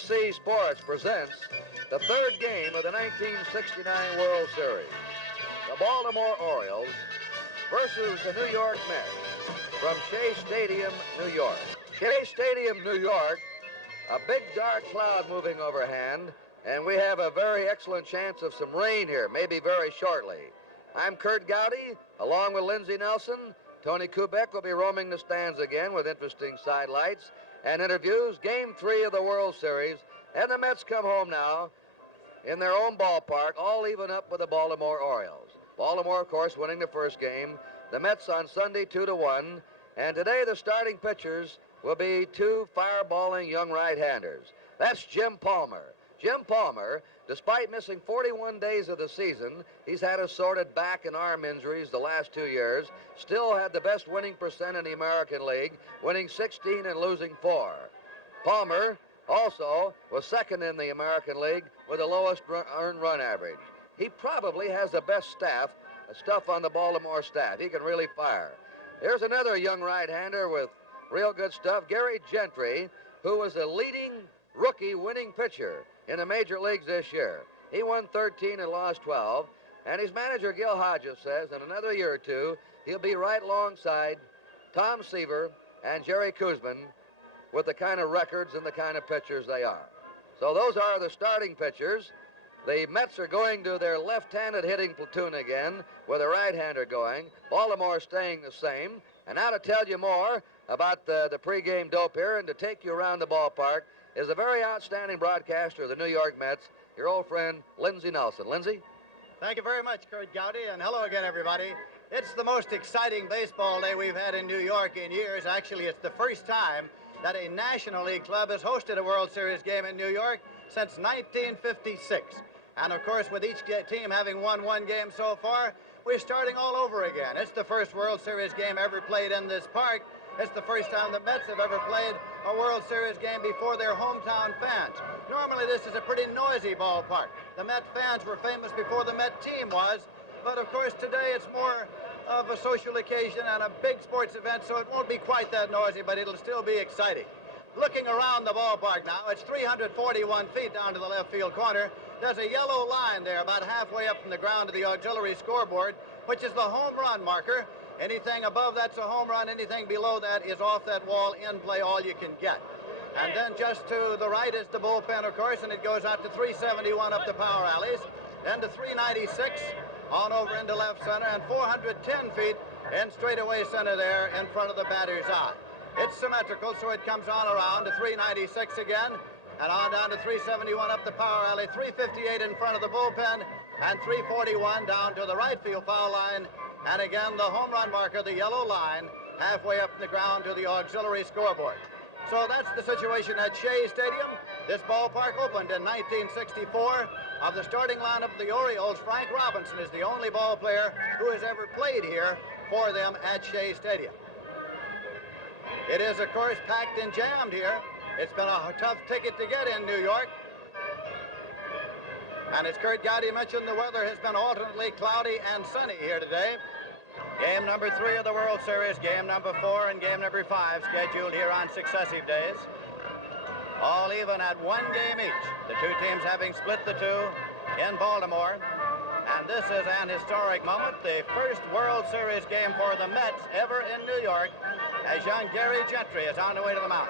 NBC Sports presents the third game of the 1969 World Series. The Baltimore Orioles versus the New York Mets from Shea Stadium, New York. Shea Stadium, New York, a big dark cloud moving overhead, and we have a very excellent chance of some rain here, maybe very shortly. I'm Kurt Gowdy, along with Lindsey Nelson. Tony Kubek will be roaming the stands again with interesting sidelights and interviews. Game 3 of the World Series, and the Mets come home now in their own ballpark, all even up with the Baltimore Orioles. Baltimore, of course, winning the first game. The Mets on Sunday 2-1, and today the starting pitchers will be two fireballing young right-handers. That's Jim Palmer. Jim Palmer, despite missing 41 days of the season, he's had assorted back and arm injuries the last 2 years, still had the best winning percent in the American League, winning 16 and losing 4. Palmer also was second in the American League with the lowest earned run average. He probably has the best stuff on the Baltimore staff. He can really fire. There's another young right-hander with real good stuff, Gary Gentry, who was the leading rookie winning pitcher in the major leagues this year. He won 13 and lost 12, and his manager Gil Hodges says in another year or two he'll be right alongside Tom Seaver and Jerry Koosman with the kind of records and the kind of pitchers they are. So those are the starting pitchers. The Mets are going to their left-handed hitting platoon again with a right-hander going. Baltimore staying the same. And now to tell you more about the pregame dope here and to take you around the ballpark is a very outstanding broadcaster of the New York Mets, your old friend Lindsey Nelson. Lindsey? Thank you very much, Kurt Gowdy, and hello again, everybody. It's the most exciting baseball day we've had in New York in years. Actually, it's the first time that a National League club has hosted a World Series game in New York since 1956. And of course, with each team having won one game so far, we're starting all over again. It's the first World Series game ever played in this park. It's the first time the Mets have ever played a World Series game before their hometown fans. Normally, this is a pretty noisy ballpark. The Met fans were famous before the Met team was, but of course today it's more of a social occasion and a big sports event, so it won't be quite that noisy, but it'll still be exciting. Looking around the ballpark now, it's 341 feet down to the left field corner. There's a yellow line there about halfway up from the ground to the auxiliary scoreboard, which is the home run marker. Anything above that's a home run, anything below that is off that wall, in play, all you can get. And then just to the right is the bullpen, of course, and it goes out to 371 up the power alleys, then to 396 on over into left center, and 410 feet in straightaway center there in front of the batter's eye. It's symmetrical, so it comes on around to 396 again, and on down to 371 up the power alley, 358 in front of the bullpen, and 341 down to the right field foul line. And again, the home run marker, the yellow line, halfway up from the ground to the auxiliary scoreboard. So that's the situation at Shea Stadium. This ballpark opened in 1964. Of the starting lineup of the Orioles, Frank Robinson is the only ball player who has ever played here for them at Shea Stadium. It is, of course, packed and jammed here. It's been a tough ticket to get in New York. And as Kurt Gowdy mentioned, the weather has been alternately cloudy and sunny here today. Game number 3 of the World Series, game number 4 and game number 5 scheduled here on successive days. All even at one game each. The two teams having split the two in Baltimore. And this is an historic moment, the first World Series game for the Mets ever in New York, as young Gary Gentry is on the way to the mound.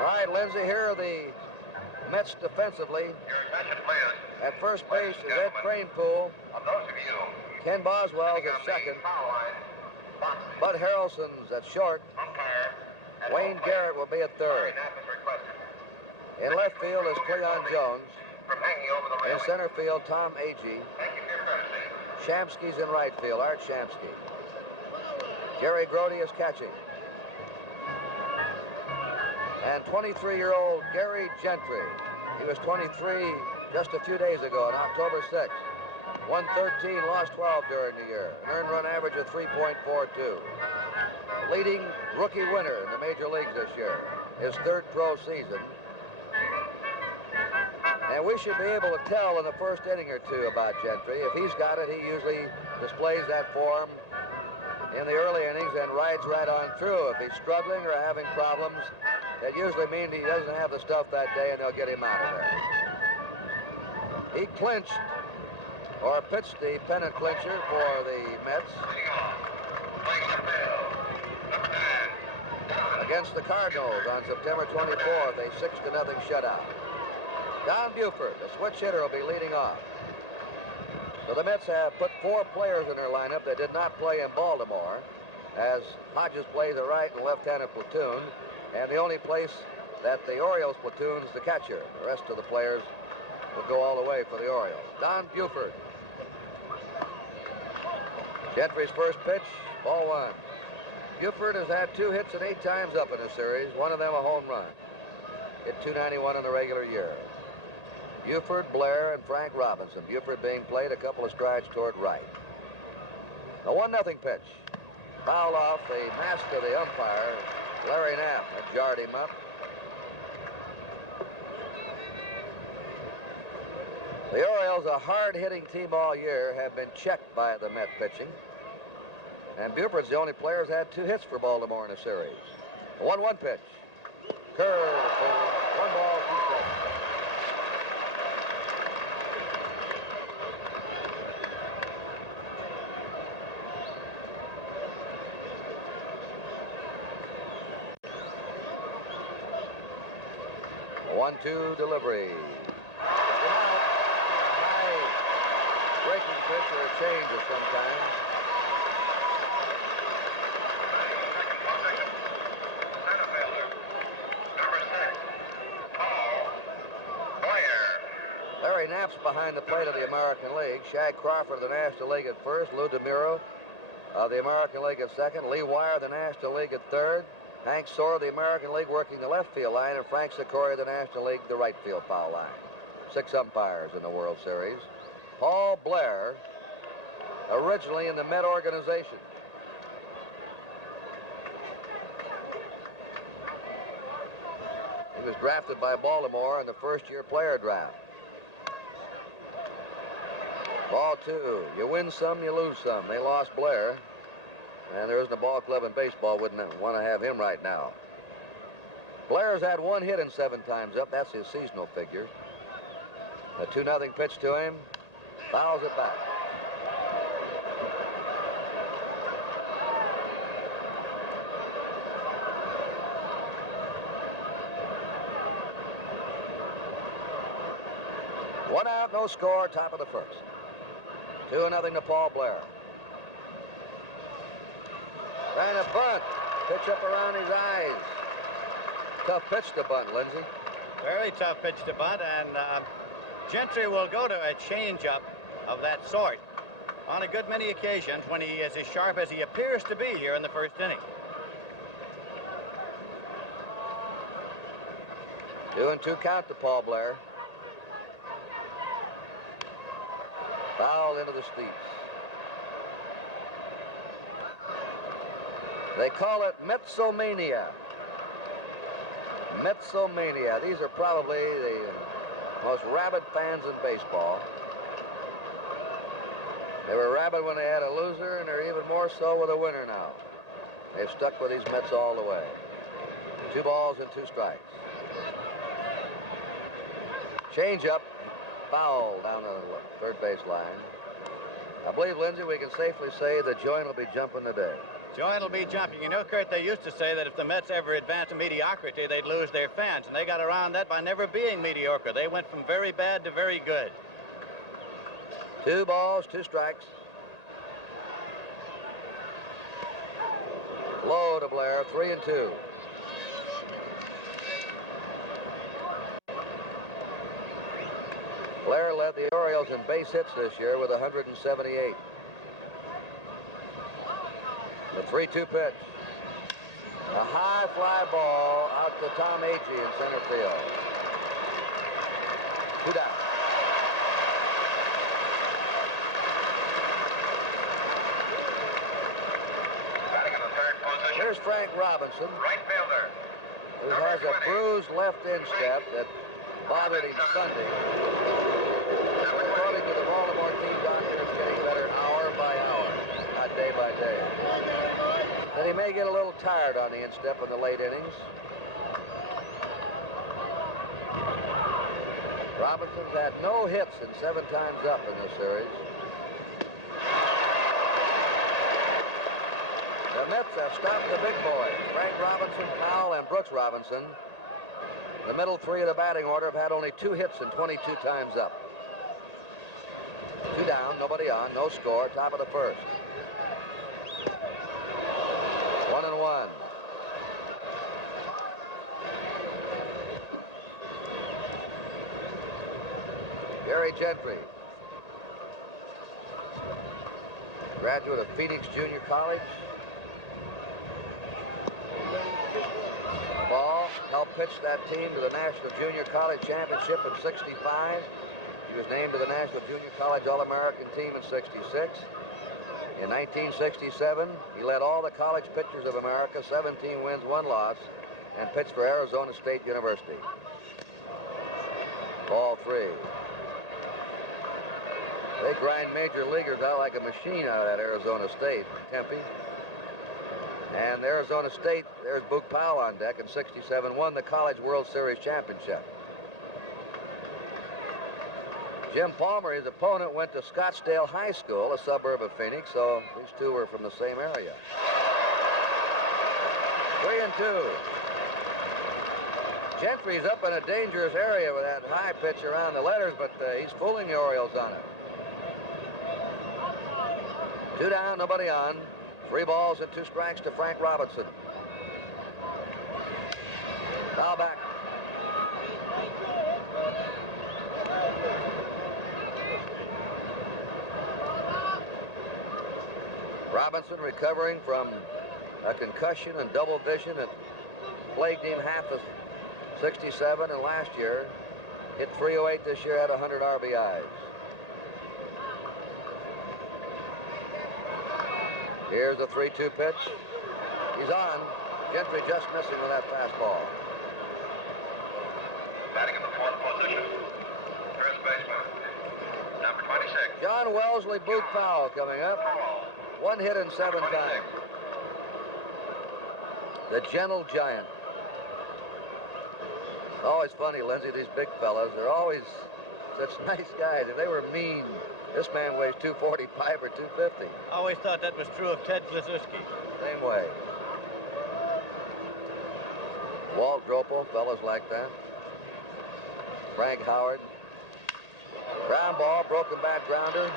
All right, Lindsey, here are the Mets defensively. At first base is Ed Kranepool. Ken Boswell's at second. Bud Harrelson's at short. Wayne Garrett will be at third. In left field is Cleon Jones. In center field, Tom Agee. Shamsky's in right field, Art Shamsky. Jerry Grody is catching. And 23-year-old Gary Gentry. He was 23 just a few days ago on October 6th. Won 13, lost 12 during the year. An earned run average of 3.42. Leading rookie winner in the major leagues this year. His third pro season. And we should be able to tell in the first inning or two about Gentry. If he's got it, he usually displays that form in the early innings and rides right on through. If he's struggling or having problems, it usually means he doesn't have the stuff that day, and they'll get him out of there. He clinched or pitched the pennant clincher for the Mets against the Cardinals on September 24th, a 6-0 shutout. Don Buford, the switch hitter, will be leading off. So the Mets have put 4 players in their lineup that did not play in Baltimore, as Hodges plays a right and left-handed platoon, and the only place that the Orioles platoon is the catcher. The rest of the players will go all the way for the Orioles. Don Buford. Gentry's first pitch, ball 1. Buford has had 2 hits and 8 times up in the series, one of them a home run. Hit .291 in the regular year. Buford, Blair, and Frank Robinson. Buford being played a couple of strides toward right. A 1-0 pitch. Fouled off the mask of the umpire, Larry Knapp. That jarred him up. The Orioles, a hard-hitting team all year, have been checked by the Met pitching. And Buford's the only player who's had 2 hits for Baltimore in a series. A 1-1 pitch. Curve for 1 ball, 2 strikes. A 1-2 delivery. High breaking pitch or a change of some kind. Larry Knapp's behind the plate of the American League. Shea Crawford of the National League at first. Lou DeMuro of the American League at second. Lee Wire of the National League at third. Hank Soar of the American League working the left field line. And Frank Sikori of the National League, the right field foul line. 6 umpires in the World Series. Paul Blair, originally in the Met organization. He was drafted by Baltimore in the first-year player draft. Ball 2. You win some, you lose some. They lost Blair. And there isn't a ball club in baseball wouldn't want to have him right now. Blair's had 1 hit in 7 times up. That's his seasonal figure. A 2-0 pitch to him. Fouls it back. One out, no score, top of the first. 2-0 to Paul Blair. Trying to bunt. Pitch up around his eyes. Tough pitch to bunt, Lindsay. Very tough pitch to bunt, and Gentry will go to a changeup of that sort on a good many occasions when he is as sharp as he appears to be here in the first inning. 2-2 count to Paul Blair. Foul into the steeps. They call it Metsomania. Metsomania. These are probably the most rabid fans in baseball. They were rabid when they had a loser, and they're even more so with a winner now. They've stuck with these Mets all the way. 2 balls and 2 strikes. Change up. Foul down the third base line. I believe, Lindsay, we can safely say the joint will be jumping today. Joint will be jumping. You know, Kurt, they used to say that if the Mets ever advanced to mediocrity, they'd lose their fans, and they got around that by never being mediocre. They went from very bad to very good. 2 balls, 2 strikes. Low to Blair, 3-2. Blair led the Orioles in base hits this year with 178. The 3-2 pitch. A high fly ball out to Tom Agee in center field. 2 down. Batting in the third position. Here's Frank Robinson, Right fielder. who has a bruised left instep that bothered him Sunday. According to the Baltimore team doctor, it's getting better hour by hour, not day by day. that he may get a little tired on the instep in the late innings. Robinson's had no hits in 7 times up in this series. The Mets have stopped the big boys. Frank Robinson, Powell, and Brooks Robinson. The middle 3 of the batting order have had only 2 hits in 22 times up. 2 down, nobody on, no score, top of the first. 1-1. Gary Gentry, graduate of Phoenix Junior College. Ball helped pitch that team to the National Junior College Championship in '65. He was named to the National Junior College All-American team in '66. In 1967, he led all the college pitchers of America, 17 wins, 1 loss, and pitched for Arizona State University. Ball 3. They grind major leaguers out like a machine out of that Arizona State, Tempe. And Arizona State, there's Boog Powell on deck in '67, won the College World Series Championship. Jim Palmer, his opponent, went to Scottsdale High School, a suburb of Phoenix, so these two were from the same area. 3-2. Gentry's up in a dangerous area with that high pitch around the letters, but he's fooling the Orioles on it. 2 down, nobody on. 3 balls and 2 strikes to Frank Robinson. Foul back. Robinson recovering from a concussion and double vision that plagued him half of '67 and last year. Hit .308 this year, had 100 RBIs. Here's the 3-2 pitch. He's on. Gentry just missing with that fastball. Batting in the 4th position, first baseman, number 26. John Wellesley Boog Powell coming up. 1 hit in 7 times. The gentle giant. Always funny, Lindsay, these big fellas. They're always such nice guys. If they were mean, this man weighs 245 or 250. I always thought that was true of Ted Kluszewski. Same way. Walt Dropel, fellas like that. Frank Howard. Ground ball, broken back grounder.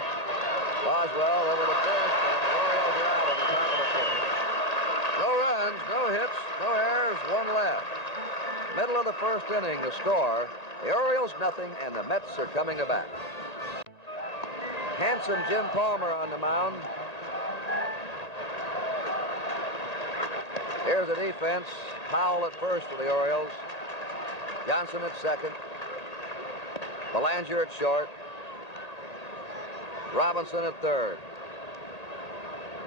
Boswell over the first, and the Orioles are out at the top of the 4th. No runs, no hits, no errors, 1 left. Middle of the 1st inning, the score, the Orioles nothing, and the Mets are coming back. Handsome Jim Palmer on the mound. Here's the defense. Powell at first for the Orioles. Johnson at second. Belanger at short. Robinson at third.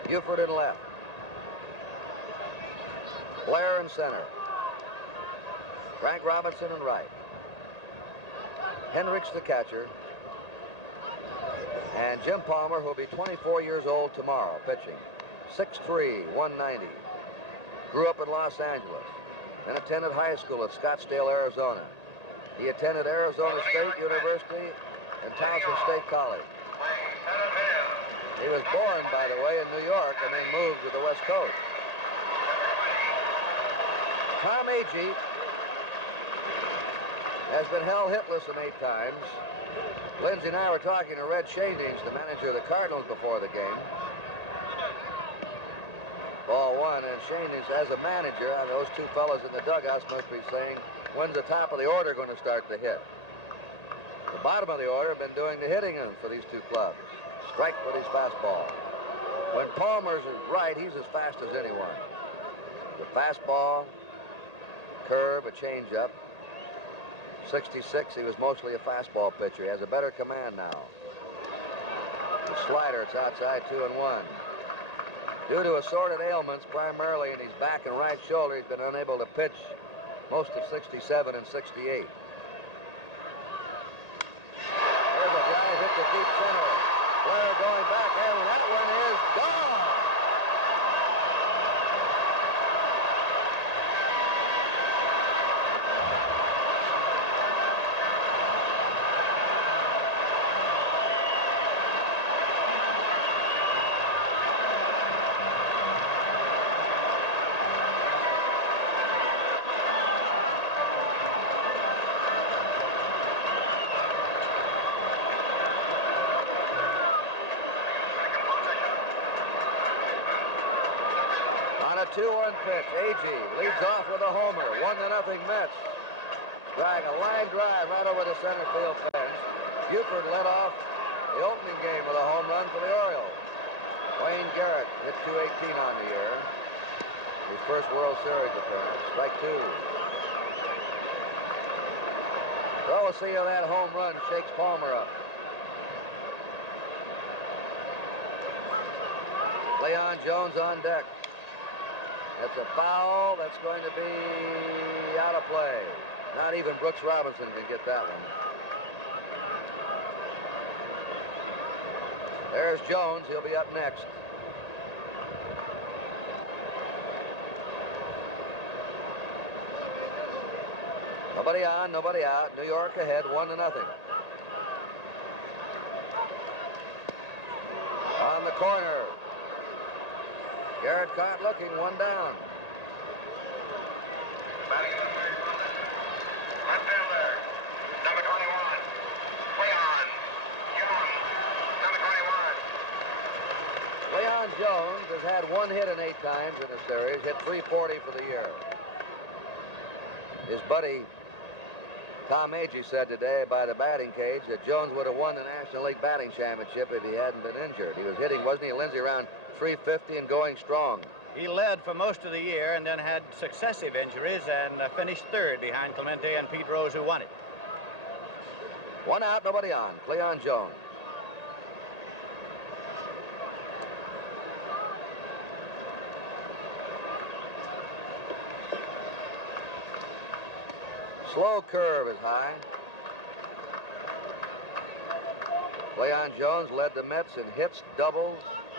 Buford in left. Blair in center. Frank Robinson in right. Hendricks the catcher. And Jim Palmer, who'll be 24 years old tomorrow, pitching. 6'3", 190. Grew up in Los Angeles. Then attended high school at Scottsdale, Arizona. He attended Arizona State University and Towson State College. He was born, by the way, in New York and then moved to the West Coast. Tom Agee has been held hitless in 8 times. Lindsay and I were talking to Red Shea, the manager of the Cardinals, before the game. Ball 1, and Shea, as a manager, those 2 fellas in the dugouts must be saying, when's the top of the order going to start to hit? The bottom of the order have been doing the hitting for these 2 clubs. Strike with his fastball. When Palmer's right, he's as fast as anyone. The fastball, curve, a changeup. 66, he was mostly a fastball pitcher. He has a better command now. The slider, it's outside, 2-1. Due to assorted ailments, primarily in his back and right shoulder, he's been unable to pitch most of 67 and 68. There's a guy hit the deep center. Blair going back, and that one is gone. The 2-1 pitch. Agee leads off with a homer. 1-0 Mets. Drag a line drive right over the center field fence. Buford led off the opening game with a home run for the Orioles. Wayne Garrett hit .218 on the year. His first World Series appearance. Strike two. So we'll see how that home run shakes Palmer up. Leon Jones on deck. That's a foul. That's going to be out of play. Not even Brooks Robinson can get that one. There's Jones. He'll be up next. Nobody on, nobody out. New York ahead, 1-0. On the corner. Garrett caught looking, one down. Batting in the left fielder, number 21, Leon Jones, number 21. Leon Jones has had one hit in 8 times in the series, hit .340 for the year. His buddy Tom Agee said today by the batting cage that Jones would have won the National League batting championship if he hadn't been injured. He was hitting, wasn't he, Lindsay, around .350 and going strong. He led for most of the year and then had successive injuries and finished third behind Clemente and Pete Rose, who won it. One out, nobody on. Leon Jones. Slow curve is high. Leon Jones led the Mets in hits, doubles,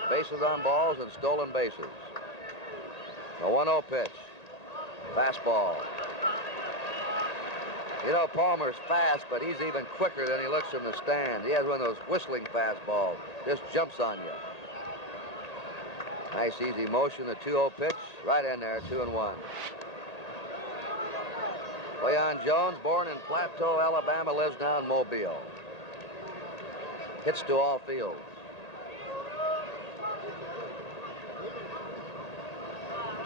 bases on balls, and stolen bases. A 1-0 pitch. Fastball. You know, Palmer's fast, but he's even quicker than he looks in the stand. He has one of those whistling fastballs. Just jumps on you. Nice, easy motion. The 2-0 pitch. Right in there, 2-1. Leon Jones, born in Plateau, Alabama, lives now in Mobile. Hits to all fields.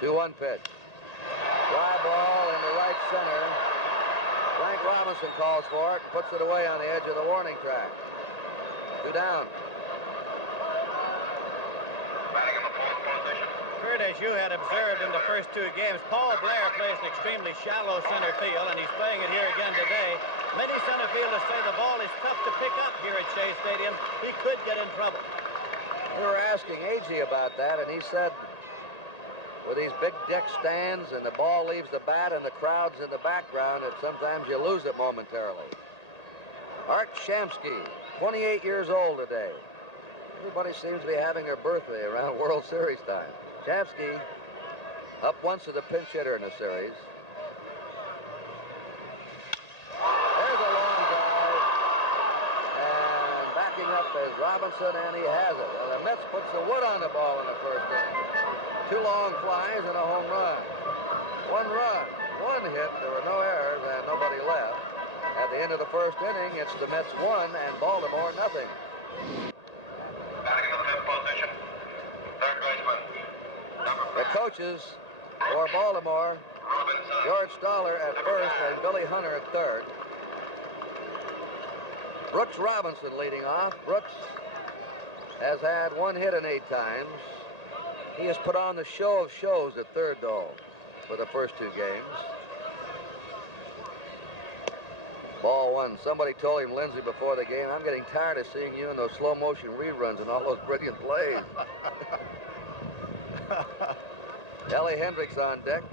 Two-one pitch. Fly ball into right center. Frank Robinson calls for it, puts it away on the edge of the warning track. 2 down. Batting in the fourth position. Kurt, as you had observed in the first 2 games, Paul Blair plays an extremely shallow center field, and he's playing it here again today. Many center fielders say the ball is tough to pick up here at Shea Stadium. He could get in trouble. We were asking Agee about that, and he said with these big deck stands and the ball leaves the bat and the crowd's in the background, that sometimes you lose it momentarily. Art Shamsky, 28 years old today. Everybody seems to be having their birthday around World Series time. Shamsky up once as a pinch hitter in the series. There's a long drive. And backing up is Robinson, and he has it. Well, the Mets puts the wood on the ball in the first inning. 2 long flies and a home run. 1 run, 1 hit. There were no errors and nobody left. At the end of the first inning, it's the Mets 1 and Baltimore nothing. Batting in the fifth position, third baseman, number 5. The coaches for Baltimore, Robinson. George Stoller at first and Billy Hunter at third. Brooks Robinson leading off. Brooks has had 1 hit in 8 times. He has put on the show of shows at third, though, for the first 2 games. Ball 1. Somebody told him, Lindsay, before the game, I'm getting tired of seeing you in those slow motion reruns and all those brilliant plays. Ellie Hendricks on deck.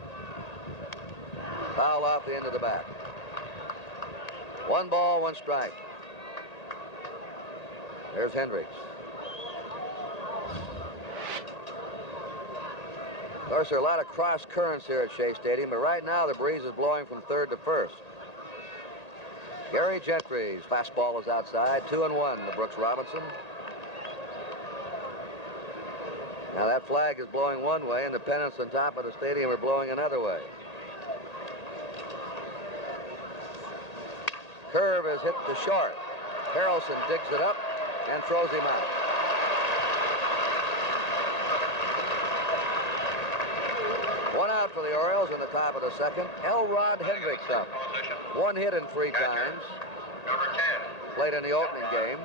Foul off the end of the bat. 1 ball, 1 strike. There's Hendricks. Of course, there are a lot of cross currents here at Shea Stadium, but right now the breeze is blowing from third to first. Gary Gentry's fastball is outside. 2-1 to Brooks Robinson. Now that flag is blowing one way, and the pennants on top of the stadium are blowing another way. Curve is hit to short. Harrelson digs it up and throws him out. out for the Orioles in the top of the second. Elrod Hendricks up. 1 hit in 3 times. Number 10. Played in the opening game.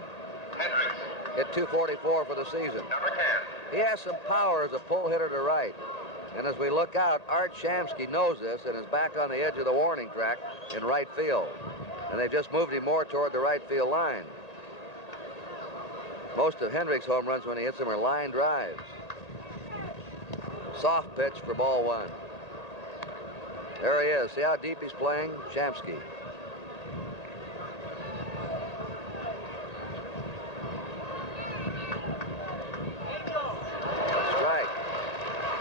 Hendricks. Hit 244 for the season. Number 10. He has some power as a pull hitter to right. And as we look out, Art Shamsky knows this and is back on the edge of the warning track in right field. And they've just moved him more toward the right field line. Most of Hendricks' home runs when he hits them are line drives. Soft pitch for ball 1. There he is. See how deep he's playing? Shamsky. Strike.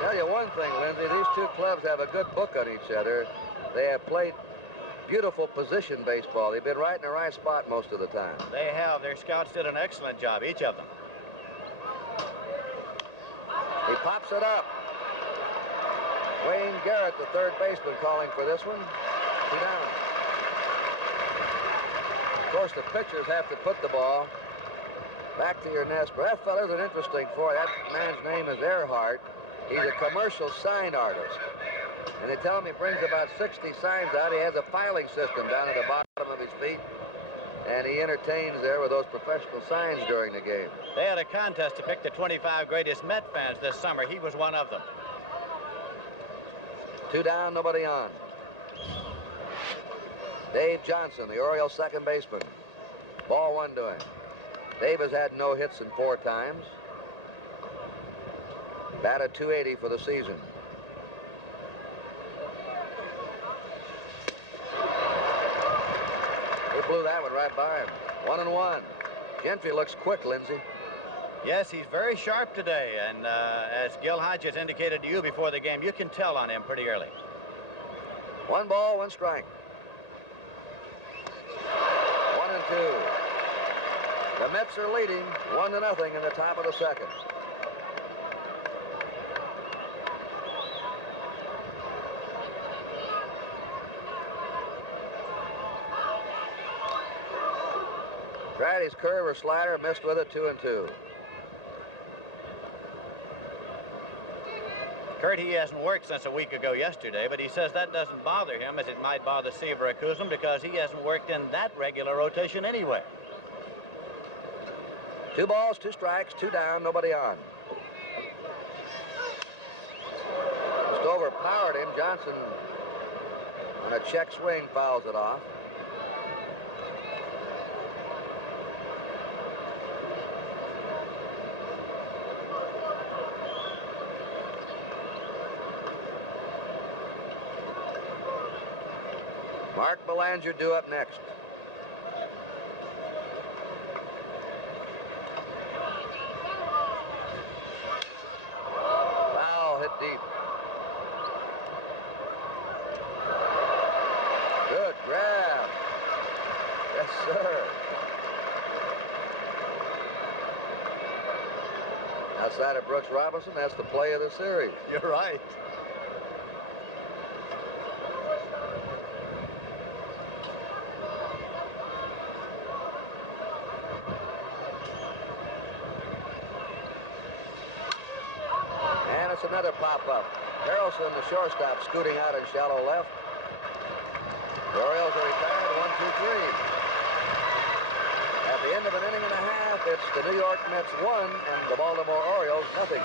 Tell you one thing, Lindsay, these two clubs have a good book on each other. They have played beautiful position baseball. They've been right in the right spot most of the time. They have. Their scouts did an excellent job, each of them. He pops it up. Wayne Garrett, the third baseman, calling for this one. 2 down. Of course, the pitchers have to put the ball back to your nest. But that fella's an interesting for. That man's name is Earhart. He's a commercial sign artist. And they tell him he brings about 60 signs out. He has a filing system down at the bottom of his feet. And he entertains there with those professional signs during the game. They had a contest to pick the 25 greatest Met fans this summer. He was one of them. 2 down, nobody on. Dave Johnson, the Orioles second baseman. Ball 1 to him. Dave has had no hits in 4 times. Batted .280 for the season. He blew that one right by him. 1-1. Gentry looks quick, Lindsay. Yes, he's very sharp today, and as Gil Hodges indicated to you before the game, you can tell on him pretty early. 1 ball, 1 strike. 1-2. The Mets are leading 1-0 in the top of the second. Tried his curve or slider, missed with it. 2-2. Kurt, he hasn't worked since a week ago yesterday, but he says that doesn't bother him as it might bother Seaver Kuzum because he hasn't worked in that regular rotation anyway. 2 balls, 2 strikes, 2 down, nobody on. Just overpowered him. Johnson, on a check swing, fouls it off. Mark Belanger due up next. Foul hit deep. Good grab. Yes, sir. Outside of Brooks Robinson, that's the play of the series. You're right. It's another pop-up. Harrelson, the shortstop, scooting out in shallow left. The Orioles are retired, 1-2-3. At the end of an inning and a half, it's the New York Mets 1 and the Baltimore Orioles 0.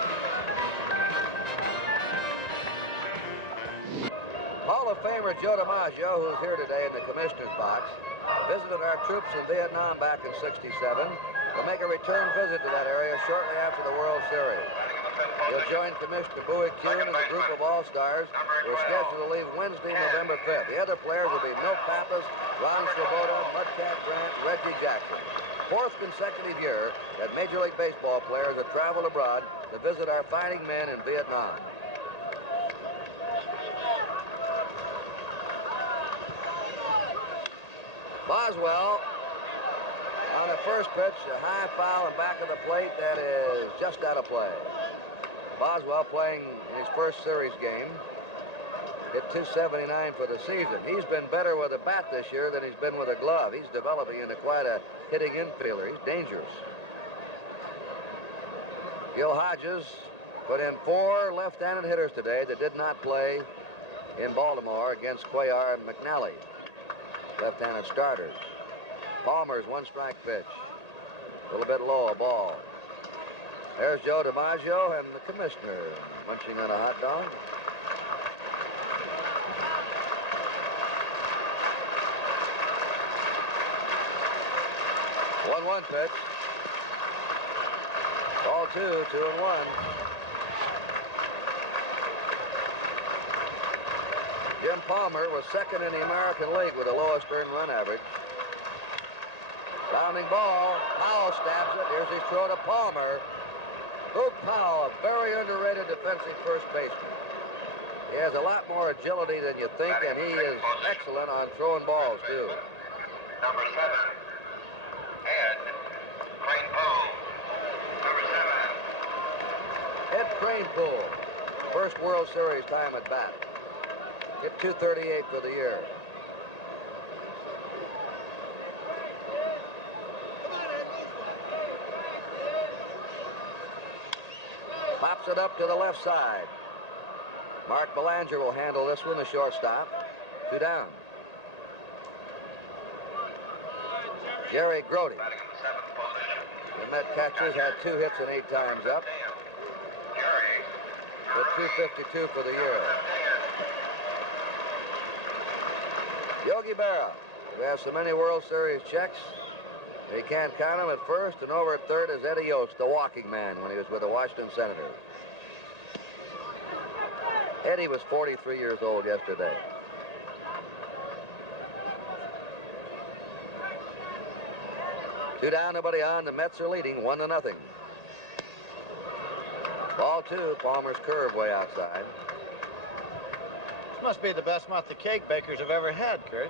Hall of Famer Joe DiMaggio, who's here today in the commissioner's box, visited our troops in Vietnam back in '67. Will make a return visit to that area shortly after the World Series. He'll join Commissioner Bowie Kuhn and the group of All-Stars who are scheduled to leave Wednesday, November 5th. The other players will be Milt Pappas, Ron Swoboda, Mudcat Grant, Reggie Jackson. 4th consecutive year that Major League Baseball players have traveled abroad to visit our fighting men in Vietnam. Boswell on the first pitch, a high foul and back of the plate. That is just out of play. Boswell playing in his first series game. Hit .279 for the season. He's been better with a bat this year than he's been with a glove. He's developing into quite a hitting infielder. He's dangerous. Gil Hodges put in 4 left-handed hitters today that did not play in Baltimore against Cuellar and McNally, left-handed starters. Palmer's one-strike pitch. A little bit low, a ball. There's Joe DiMaggio and the commissioner munching on a hot dog. One pitch. Ball 2, 2-1. Jim Palmer was second in the American League with the lowest earned run average. Rounding ball. Powell stabs it. Here's his throw to Palmer. Luke Powell, a very underrated defensive first baseman. He has a lot more agility than you think, and he is excellent on throwing balls, too. Number 7, Ed Cranepool. Number 7. Ed Cranepool, first World Series time at bat. Hit .238 for the year. Pops it up to the left side. Mark Belanger will handle this one, the shortstop. 2 down. Jerry Grody, Batting in the 7th position. the Met catchers, had 2 hits and 8 times up. Jerry. With .252 for the year. Yogi Berra, who has so many World Series checks, he can't count them at first, and over at third is Eddie Yost, the walking man, when he was with the Washington Senators. Eddie was 43 years old yesterday. Two down, nobody on. The Mets are leading 1-0. Ball 2, Palmer's curve way outside. This must be the best month the cake bakers have ever had, Kurt.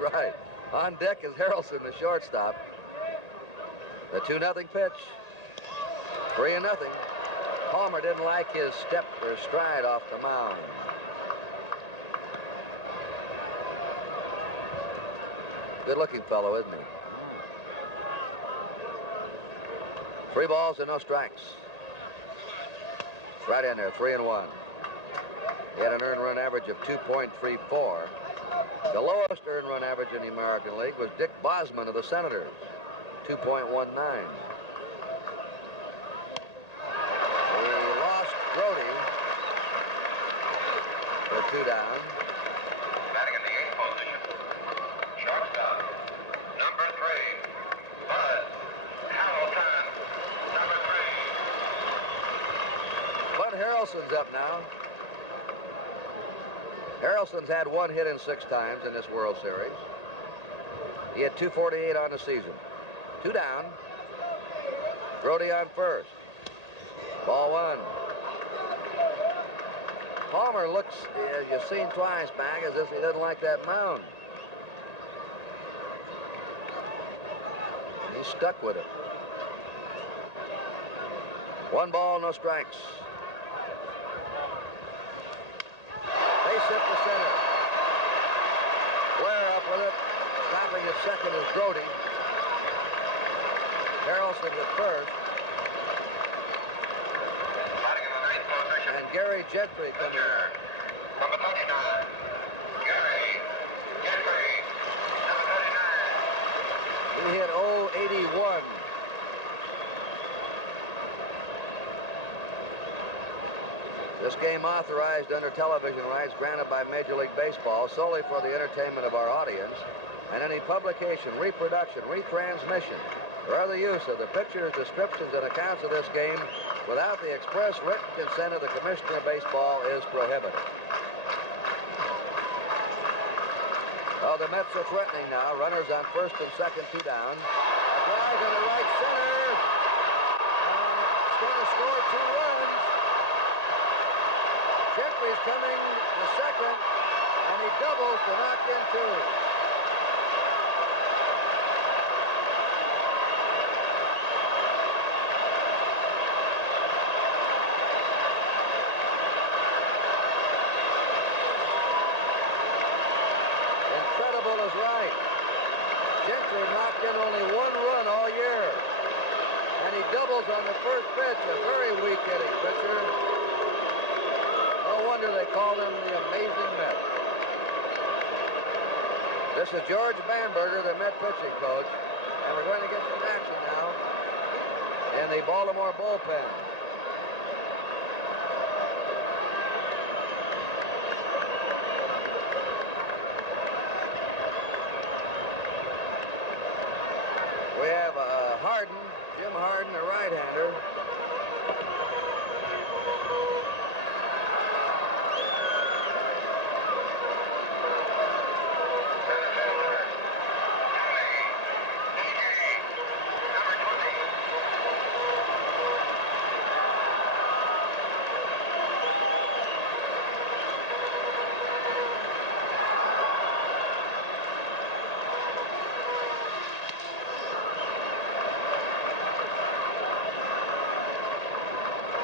That's right. On deck is Harrelson, the shortstop. The 2-0 pitch. 3-0. Palmer didn't like his step or stride off the mound. Good-looking fellow, isn't he? 3 balls and no strikes. Right in there, 3-1. He had an earned run average of 2.34. The lowest earned run average in the American League was Dick Bosman of the Senators, 2.19. He lost Grody for 2 down. Batting in the 8th position. Shortstop. Number 3. Bud Hamilton. Number 3. Bud Harrelson's up now. Harrelson's had 1 hit in 6 times in this World Series. He had 248 on the season. 2 down. Grody on first. Ball 1. Palmer looks, as you've seen twice back, as if he doesn't like that mound. He's stuck with it. 1 ball, no strikes. Base hit to center. Blair up with it. Stopping at second is Grody. Harrelson at first. Batting in the 9th position. And Gary Gentry coming in. Number 39. Gary Gentry. Number 39. He hit 081. This game authorized under television rights granted by Major League Baseball solely for the entertainment of our audience, and any publication, reproduction, retransmission, or other use of the pictures, descriptions, and accounts of this game without the express written consent of the Commissioner of Baseball is prohibited. Oh, the Mets are threatening now. Runners on first and second, 2 down. A drive in the right center. And it's going to score 2 runs. Gentry's coming to second, and he doubles to knock in 2. Incredible is right. Gentry knocked in only 1 run all year, and he doubles on the first pitch. A very weak hitting pitcher. Oh, 1 wonder they called him the Amazing Met. This is George Bamberger, the Met pitching coach, and we're going to get some action now in the Baltimore bullpen. We have Jim Harden, a right-hander.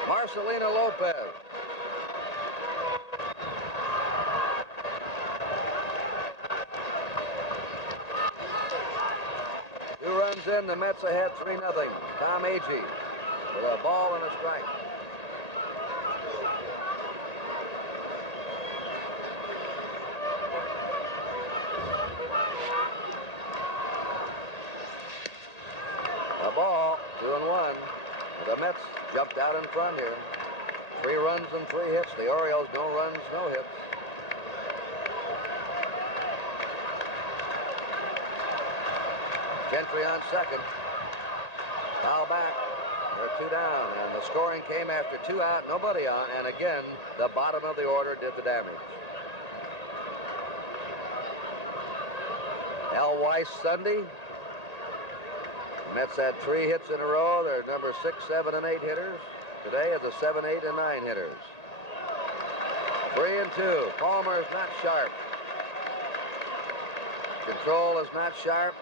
Marcelino Lopez. Two runs in, the Mets ahead 3-0. Tom Agee with a ball and a strike. A ball, 2-1. The Mets jumped out in front here. 3 runs and 3 hits. The Orioles, no runs, no hits. Gentry on second. Foul back. They're 2 down, and the scoring came after 2 out, nobody on, and again, the bottom of the order did the damage. Al Weiss Sunday. Mets had 3 hits in a row. They're number 6, 7, and 8 hitters. Today is the 7, 8, and 9 hitters. 3-2. Palmer is not sharp. Control is not sharp.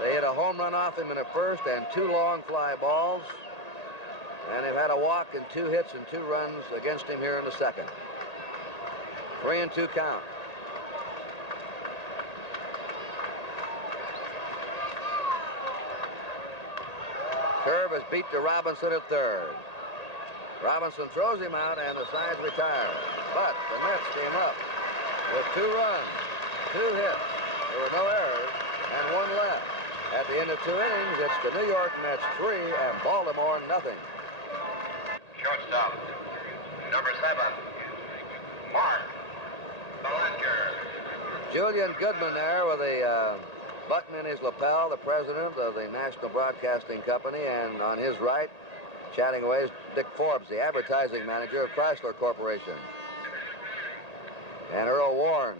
They hit a home run off him in the first and 2 long fly balls. And they've had a walk and 2 hits and 2 runs against him here in the second. 3-2 count. Curve is beat to Robinson at third. Robinson throws him out and the side's retired. But the Mets came up with 2 runs, 2 hits. There were no errors and 1 left. At the end of 2 innings, it's the New York Mets 3 and Baltimore nothing. Shortstop, number 7, Mark Belanger. Julian Goodman there with a button in his lapel, the president of the National Broadcasting Company, and on his right, chatting away, is Dick Forbes, the advertising manager of Chrysler Corporation. And Earl Warren,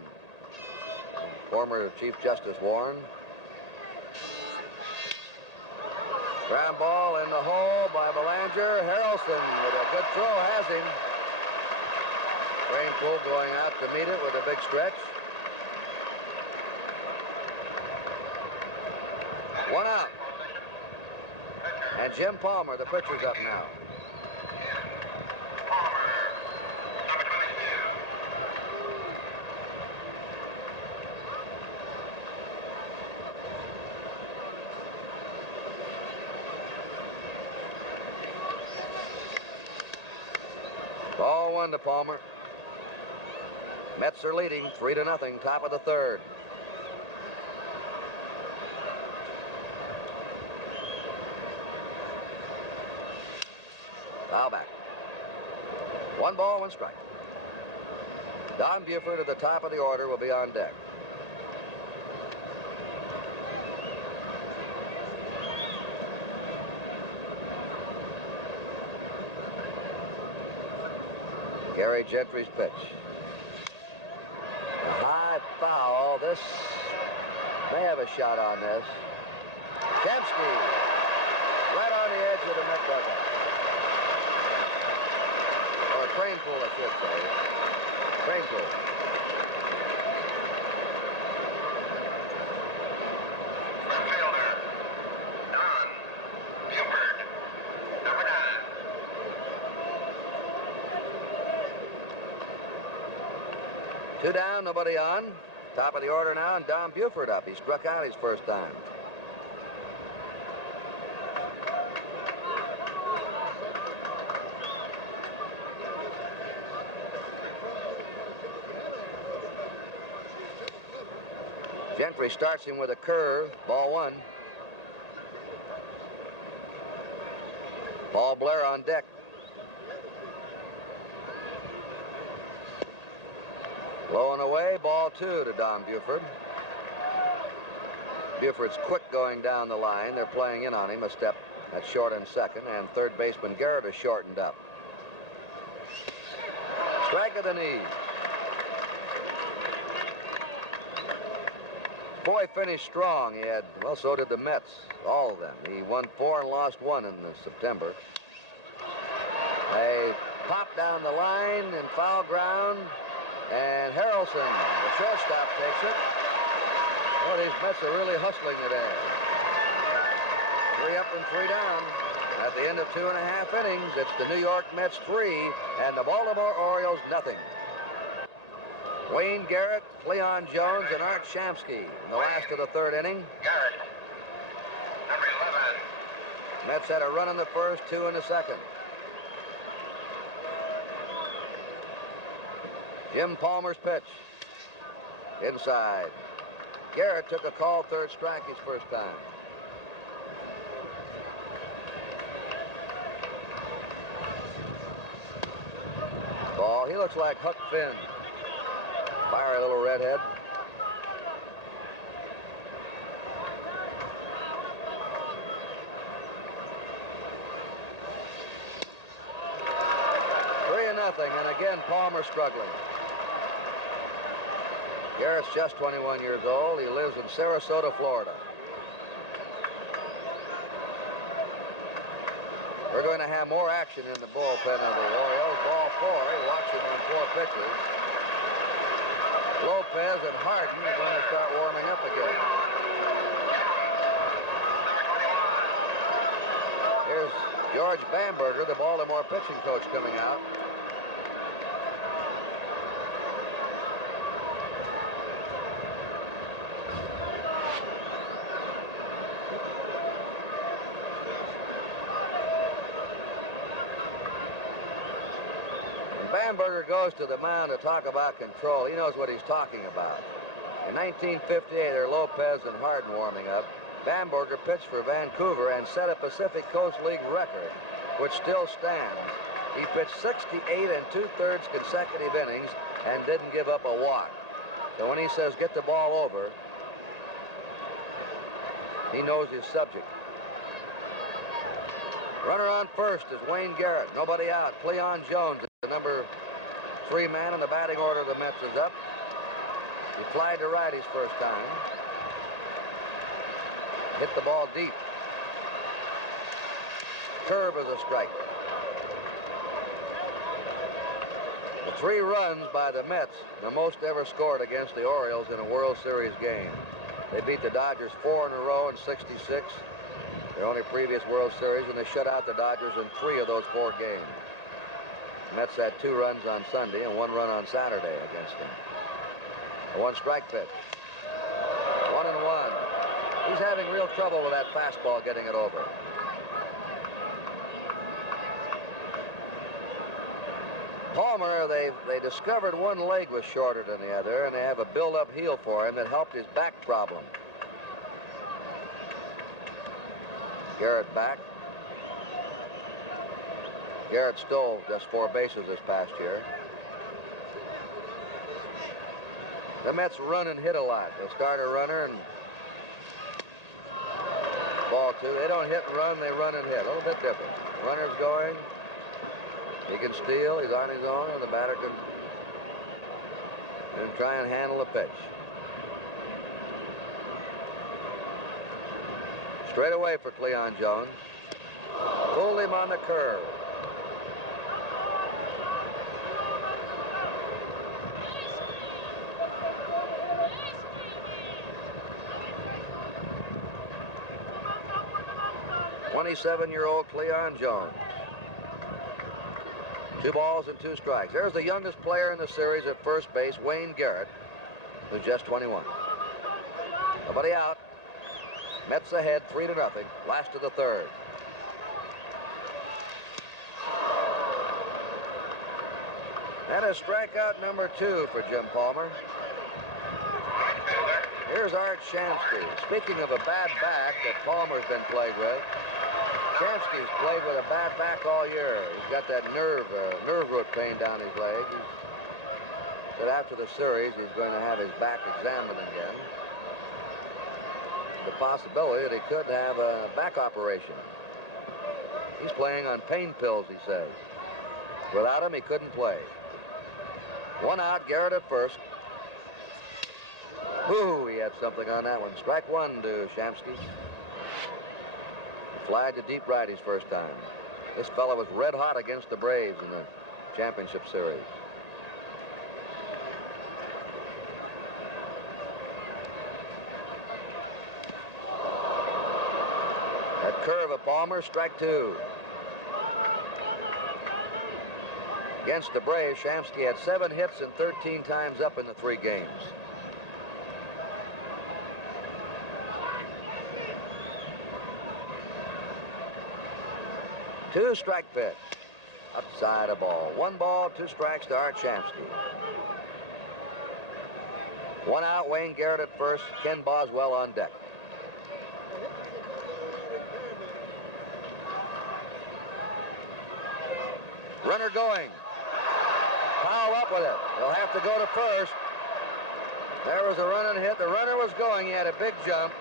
former Chief Justice Warren. Ground ball in the hole by Belanger. Harrelson with a good throw has him. Rainpool going out to meet it with a big stretch. 1 out. And Jim Palmer, the pitcher's up now. Palmer, number 22. Ball 1 to Palmer. Mets are leading 3-0, top of the third. Foul back. 1 ball, 1 strike. Don Buford at the top of the order will be on deck. Gary Gentry's pitch. A high foul. This may have a shot on this. Dembski right on the edge of the Met dugout. Or Cranepool, I should say. Cranepool. Left fielder, Don Buford, number 9. 2 down, nobody on. Top of the order now, and Don Buford up. He struck out his first time. Gentry starts him with a curve. Ball 1. Paul Blair on deck. Low and away, ball 2 to Don Buford. Buford's quick going down the line. They're playing in on him a step at short and second, and third baseman Garrett is shortened up. Strike of the knee. Boy finished strong. He had, well, so did the Mets, all of them. He won 4 and lost 1 in September. They pop down the line in foul ground, and Harrelson, the shortstop, takes it. Oh, these Mets are really hustling today. 3 up and 3 down. At the end of 2.5 innings, it's the New York Mets 3 and the Baltimore Orioles nothing. Wayne Garrett, Cleon Jones, and Art Shamsky in the last of the 3rd inning. Garrett, number 11. Mets had a run in the first, 2 in the second. Jim Palmer's pitch. Inside. Garrett took a called 3rd strike his first time. Ball. He looks like Huck Finn. Fiery little redhead. Nothing, and again Palmer struggling. Garrett's just 21 years old. He lives in Sarasota, Florida. We're going to have more action in the bullpen of the Orioles. Ball 4. He walks him on 4 pitches. Lopez and Harden are going to start warming up again. Here's George Bamberger, the Baltimore pitching coach, coming out. Bamberger goes to the mound to talk about control. He knows what he's talking about. In 1958, there were Lopez and Harden warming up. Bamberger pitched for Vancouver and set a Pacific Coast League record, which still stands. He pitched 68 and 2/3 consecutive innings and didn't give up a walk. So when he says get the ball over, he knows his subject. Runner on first is Wayne Garrett. Nobody out. Cleon Jones, the number 3 man in the batting order of the Mets, is up. He flied to right his first time. Hit the ball deep. Curve is a strike. The 3 runs by the Mets, the most ever scored against the Orioles in a World Series game. They beat the Dodgers 4 in a row in '66. Their only previous World Series, and they shut out the Dodgers in 3 of those 4 games. The Mets had 2 runs on Sunday and 1 run on Saturday against them. A 1-strike pitch. 1-1. He's having real trouble with that fastball getting it over. Palmer, they discovered one leg was shorter than the other, and they have a build-up heel for him that helped his back problem. Garrett back. Garrett stole just 4 bases this past year. The Mets run and hit a lot. They'll start a runner and ball 2. They don't hit and run, they run and hit. A little bit different. Runner's going. He can steal. He's on his own, and the batter can try and handle the pitch. Straight away for Cleon Jones. Pulled him on the curve. '27-year-old Cleon Jones. 2 balls and 2 strikes. There's the youngest player in the series at first base, Wayne Garrett, who's just 21. Nobody out. Mets ahead 3-0. Last of the 3rd. And a strikeout number 2 for Jim Palmer. Here's Art Shamsky. Speaking of a bad back that Palmer's been plagued with, Shamsky's played with a bad back all year. He's got that nerve root pain down his leg. He said after the series he's going to have his back examined again. The possibility that he could have a back operation. He's playing on pain pills, he says. Without him, he couldn't play. One out, Garrett at first. Ooh, he had something on that one. Strike one to Shamsky. Fly to deep right his first time. This fella was red hot against the Braves in the championship series. That curve of Palmer, strike two. Against the Braves, Shamsky had 7 hits and 13 times up in the 3 games. Two strike pitch. Upside a ball. 1 ball, 2 strikes to Art Shamsky. 1 out, Wayne Garrett at first, Ken Boswell on deck. Runner going. Powell up with it. He'll have to go to first. There was a running hit. The runner was going. He had a big jump.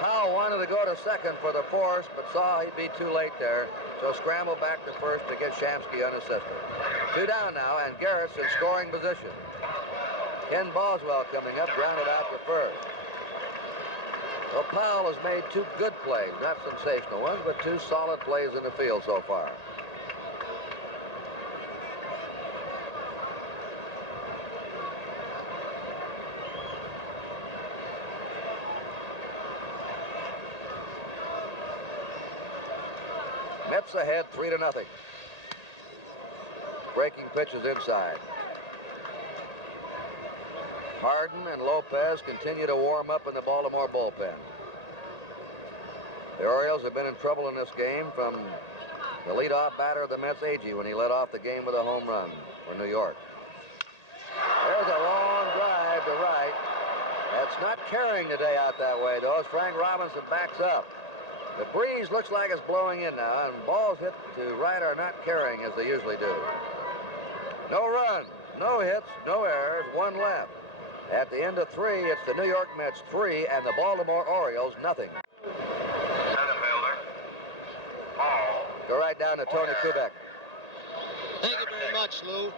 Powell wanted to go to second for the force, but saw he'd be too late there. So scrambled back to first to get Shamsky unassisted. 2 down now, and Garrett's in scoring position. Ken Boswell coming up, grounded out to first. Well, Powell has made 2 good plays, not sensational ones, but 2 solid plays in the field so far. Mets ahead 3-0. Breaking pitches inside. Harden and Lopez continue to warm up in the Baltimore bullpen. The Orioles have been in trouble in this game from the leadoff batter of the Mets, Agee, when he led off the game with a home run for New York. There's a long drive to right. That's not carrying today out that way, though, as Frank Robinson backs up. The breeze looks like it's blowing in now, and balls hit to right are not carrying as they usually do. No runs, no hits, no errors, 1 left. At the end of 3, it's the New York Mets 3 and the Baltimore Orioles nothing. Center fielder, Paul. Go right down to Tony Kubek. Thank you very much, Lou.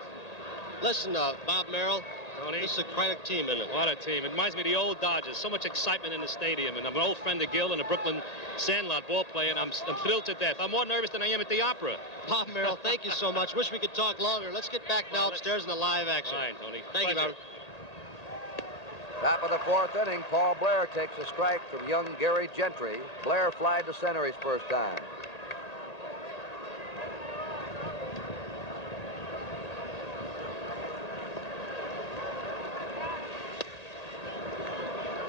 Listen, Bob Merrill, this is quite a team, isn't it? What a team. It reminds me of the old Dodgers. So much excitement in the stadium. And I'm an old friend of Gil and a Brooklyn Sandlot ball player, and I'm thrilled to death. I'm more nervous than I am at the opera. Bob Merrill, thank you so much. Wish we could talk longer. Let's get back now upstairs in the live action. Fine, Tony. Thank you, Bob. Top of the 4th inning, Paul Blair takes a strike from young Gary Gentry. Blair flied to center his first time.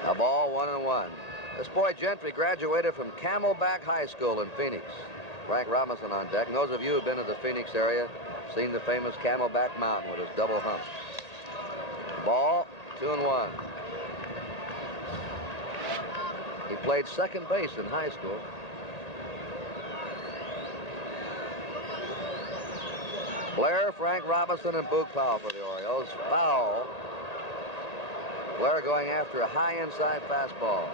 A ball, 1-1. This boy Gentry graduated from Camelback High School in Phoenix. Frank Robinson on deck. And those of you who've been to the Phoenix area, seen the famous Camelback Mountain with its double hump. Ball, 2-1. He played second base in high school. Blair, Frank Robinson, and Boog Powell for the Orioles. Foul. Blair going after a high inside fastball.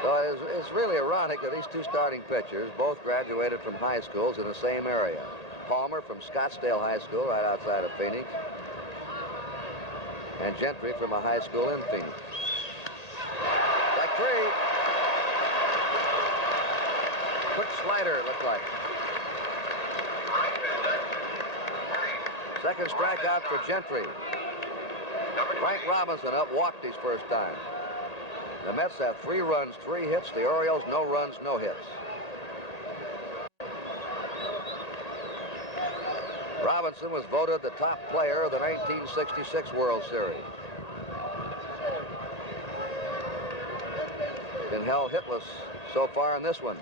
So it's really ironic that these 2 starting pitchers both graduated from high schools in the same area. Palmer from Scottsdale High School right outside of Phoenix, and Gentry from a high school in Phoenix. Strike 3. Quick slider, it looked like. Second strikeout for Gentry. Frank Robinson up, walked his first time. The Mets have 3 runs, 3 hits. The Orioles, no runs, no hits. Robinson was voted the top player of the 1966 World Series. Been held hitless so far in this one.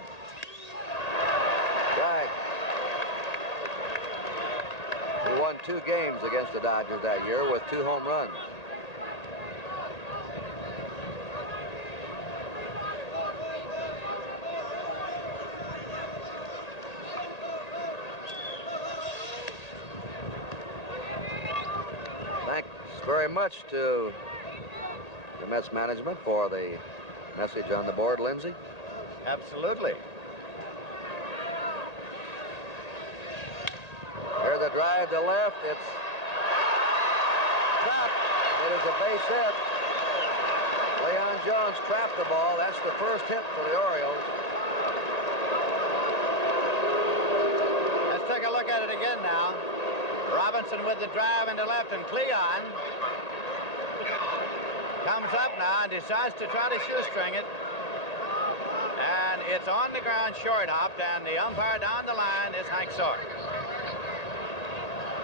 Right. He won 2 games against the Dodgers that year with 2 home runs. very much to the Mets management for the message on the board, Lindsay. Absolutely. Here's the drive to left. It's trapped. It is a base hit. Leon Jones trapped the ball. That's the first hit for the Orioles. Let's take a look at it again now. Robinson with the drive into left, and Cleon comes up now and decides to try to shoestring it. And it's on the ground, short hopped, and the umpire down the line is Hank Sork.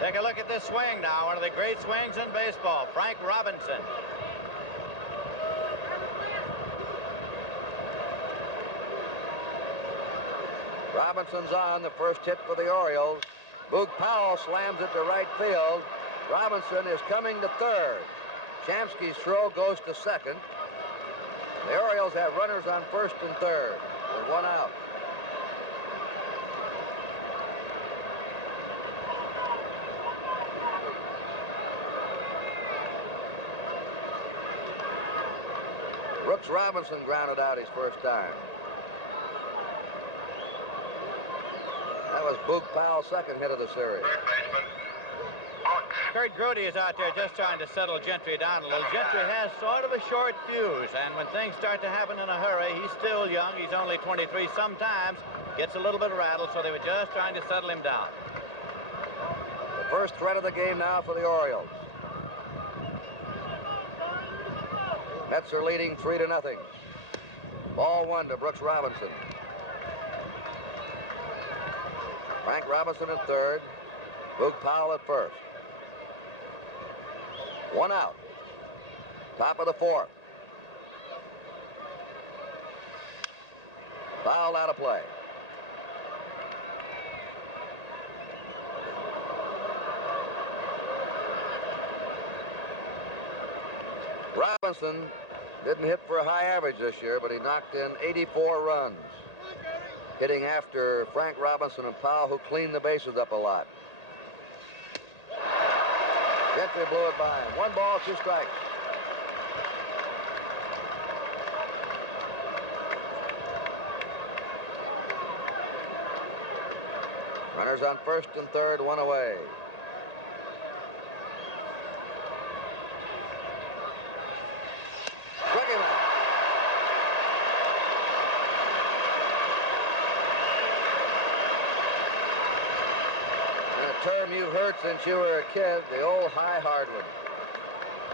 Take a look at this swing now, one of the great swings in baseball, Frank Robinson. Robinson's on, the first hit for the Orioles. Boog Powell slams it to right field. Robinson is coming to third. Shamsky's throw goes to second. The Orioles have runners on first and third with one out. Brooks Robinson grounded out his first time. That was Boog Powell's second hit of the series. Kurt Grody is out there just trying to settle Gentry down a little. Gentry has sort of a short fuse, and when things start to happen in a hurry, he's still young. He's only 23. Sometimes gets a little bit rattled, so they were just trying to settle him down. The first threat of the game now for the Orioles. Mets are leading 3-0. Ball one to Brooks Robinson. Frank Robinson at third. Boog Powell at first. One out. Top of the fourth. Foul out of play. Robinson didn't hit for a high average this year, but he knocked in 84 runs. Hitting after Frank Robinson and Powell, who cleaned the bases up a lot. Gentry blew it by him. 1 ball, 2 strikes. Runners on first and third, 1 away. Struck him out. A term you've heard since you were a kid, the old high hardwood.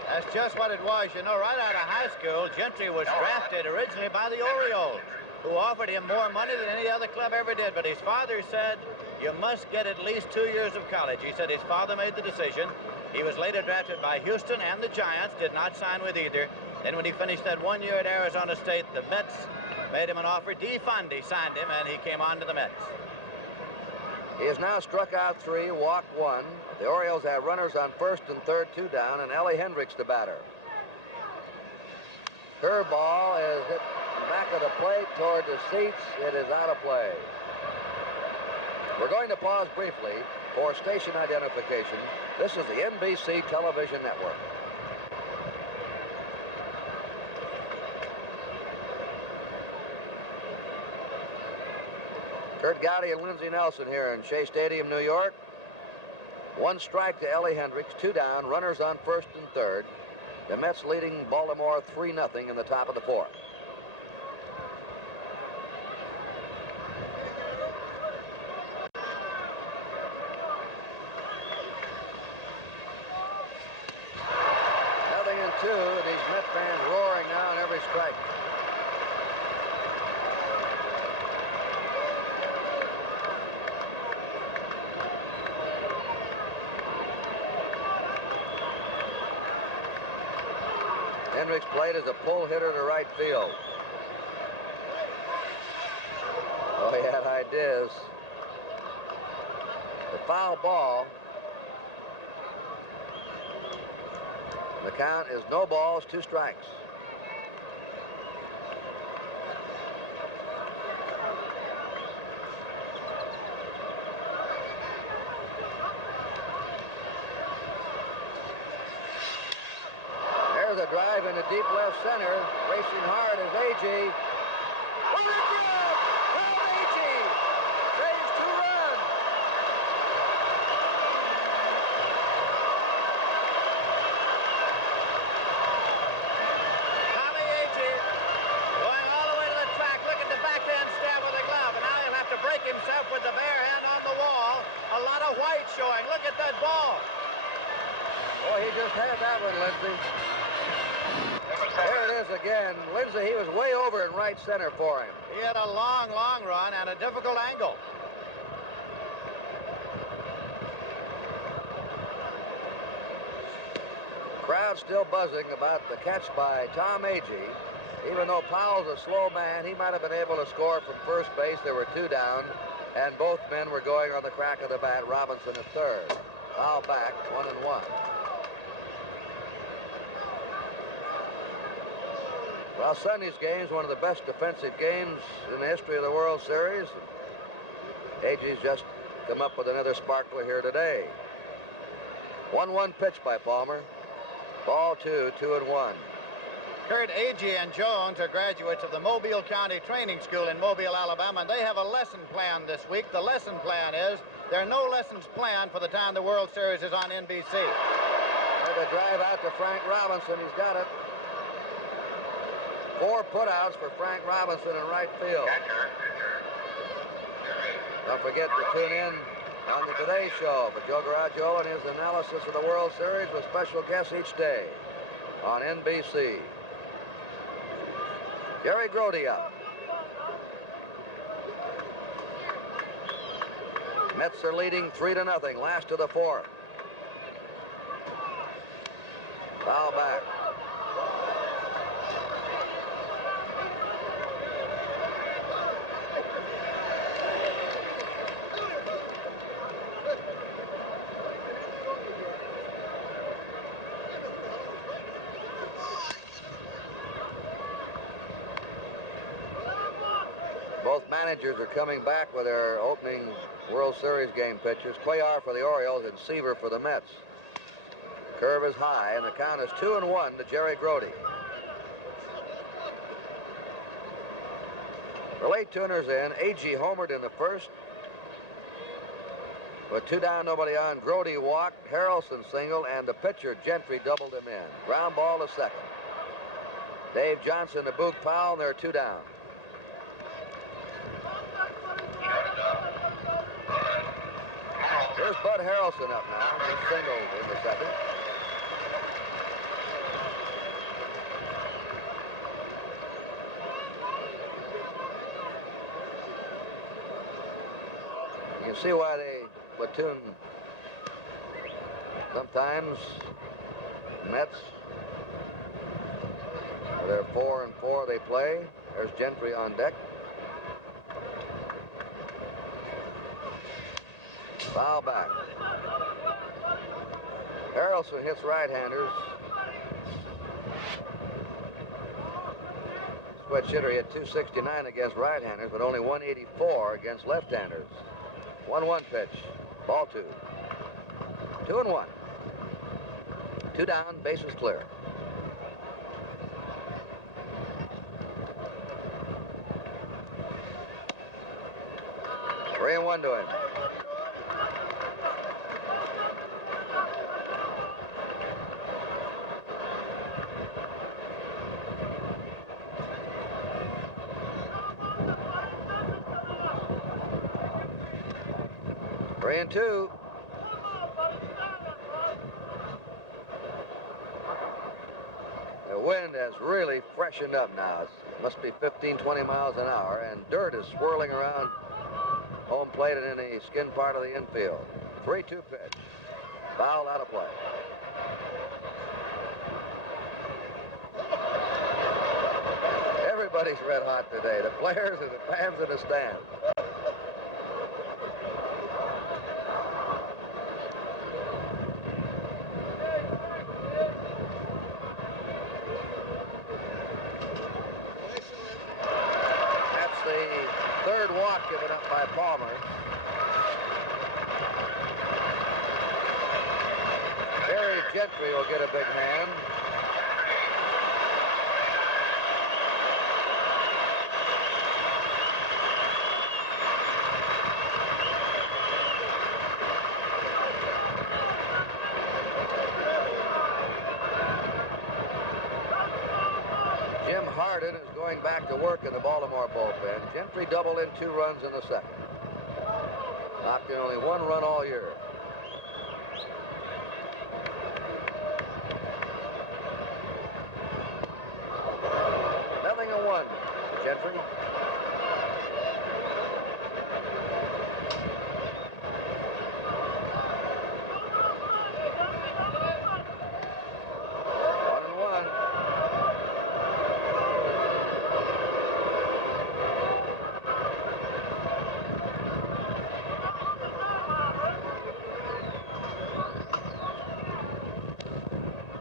That's just what it was. You know, right out of high school, Gentry was drafted originally by the Orioles, who offered him more money than any other club ever did. But his father said, you must get at least 2 years of college. He said his father made the decision. He was later drafted by Houston and the Giants, did not sign with either. Then when he finished that 1 year at Arizona State, the Mets made him an offer. D. Fondy signed him, and he came on to the Mets. He has now struck out 3, walked 1. The Orioles have runners on first and third, 2 down, and Ellie Hendricks the batter. Curveball is hit in the back of the plate toward the seats. It is out of play. We're going to pause briefly for station identification. This is the NBC Television Network. Kurt Gowdy and Lindsey Nelson here in Shea Stadium, New York. 1 strike to Ellie Hendricks, 2 down, runners on first and third. The Mets leading Baltimore 3-0 in the top of the fourth. Nothing in 2, and these Met fans roaring now on every strike. Hendricks played as a pull hitter to right field. Oh, he had ideas. The foul ball. The count is no balls, 2 strikes. There's a drive into deep left center. Racing hard is A.G. What a job! Tom A.G. saves 2 runs. Tommy Agee going all the way to the track, looking to backhand stab with a glove, and now he'll have to break himself with the bare hand on the wall. A lot of white showing. Look at that ball. Boy, he just had that one, Lindsay. There it is again. Lindsay, he was way over in right center for him. He had a long, long run and a difficult angle. Crowd still buzzing about the catch by Tom Agee. Even though Powell's a slow man, he might have been able to score from first base. There were 2 down, and both men were going on the crack of the bat. Robinson at third. Foul back, 1-1. Well, Sunday's game's one of the best defensive games in the history of the World Series. Agee's just come up with another sparkler here today. 1-1 pitch by Palmer. Ball 2, 2-1. Kurt Agee and Jones are graduates of the Mobile County Training School in Mobile, Alabama, and they have a lesson plan this week. The lesson plan is there are no lessons planned for the time the World Series is on NBC. There's a drive out to Frank Robinson. He's got it. 4 putouts for Frank Robinson in right field. Don't forget to tune in on the Today Show for Joe Garagio and his analysis of the World Series with special guests each day on NBC. Gary Grody up. Mets are leading 3-0, last of the 4th. Foul back. Both managers are coming back with their opening World Series game pitchers. Cuellar for the Orioles and Seaver for the Mets. Curve is high, and the count is 2-1 to Jerry Grody. The late tuners in. Agee homered in the first. With 2 down, nobody on. Grody walked. Harrelson singled, and the pitcher, Gentry, doubled him in. Ground ball to second. Dave Johnson to Boog Powell, and they're 2 down. Here's Bud Harrelson up now. He singled in the second. You can see why they platoon sometimes. Mets, they're 4-4 they play. There's Gentry on deck. Foul back. Harrelson hits right-handers. Switch hitter, he had 269 against right-handers, but only 184 against left-handers. 1-1 pitch. Ball 2. 2-1. 2 down, bases clear. Three and 1 to him. Three and 2. The wind has really freshened up now. It must be 15, 20 miles an hour, and dirt is swirling around home plate and in the skin part of the infield. 3-2 pitch. Foul out of play. Everybody's red hot today. The players and the fans in the stands. Third walk given up by Palmer. Gary Gentry will get a big hand. going back to work in the Baltimore bullpen. Gentry doubled in 2 runs in the second. Knocked in only 1 run all year. Nothing and 1 to Gentry.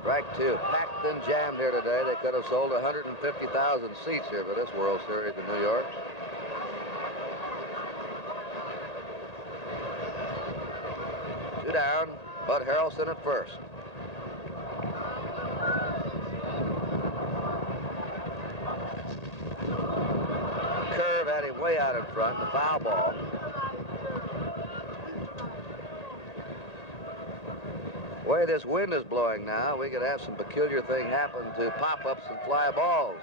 Strike 2. Packed and jammed here today. They could have sold 150,000 seats here for this World Series in New York. Two down. Bud Harrelson at first. Curve had him way out in front. The foul ball. The way this wind is blowing now, we could have some peculiar thing happen to pop-ups and fly balls.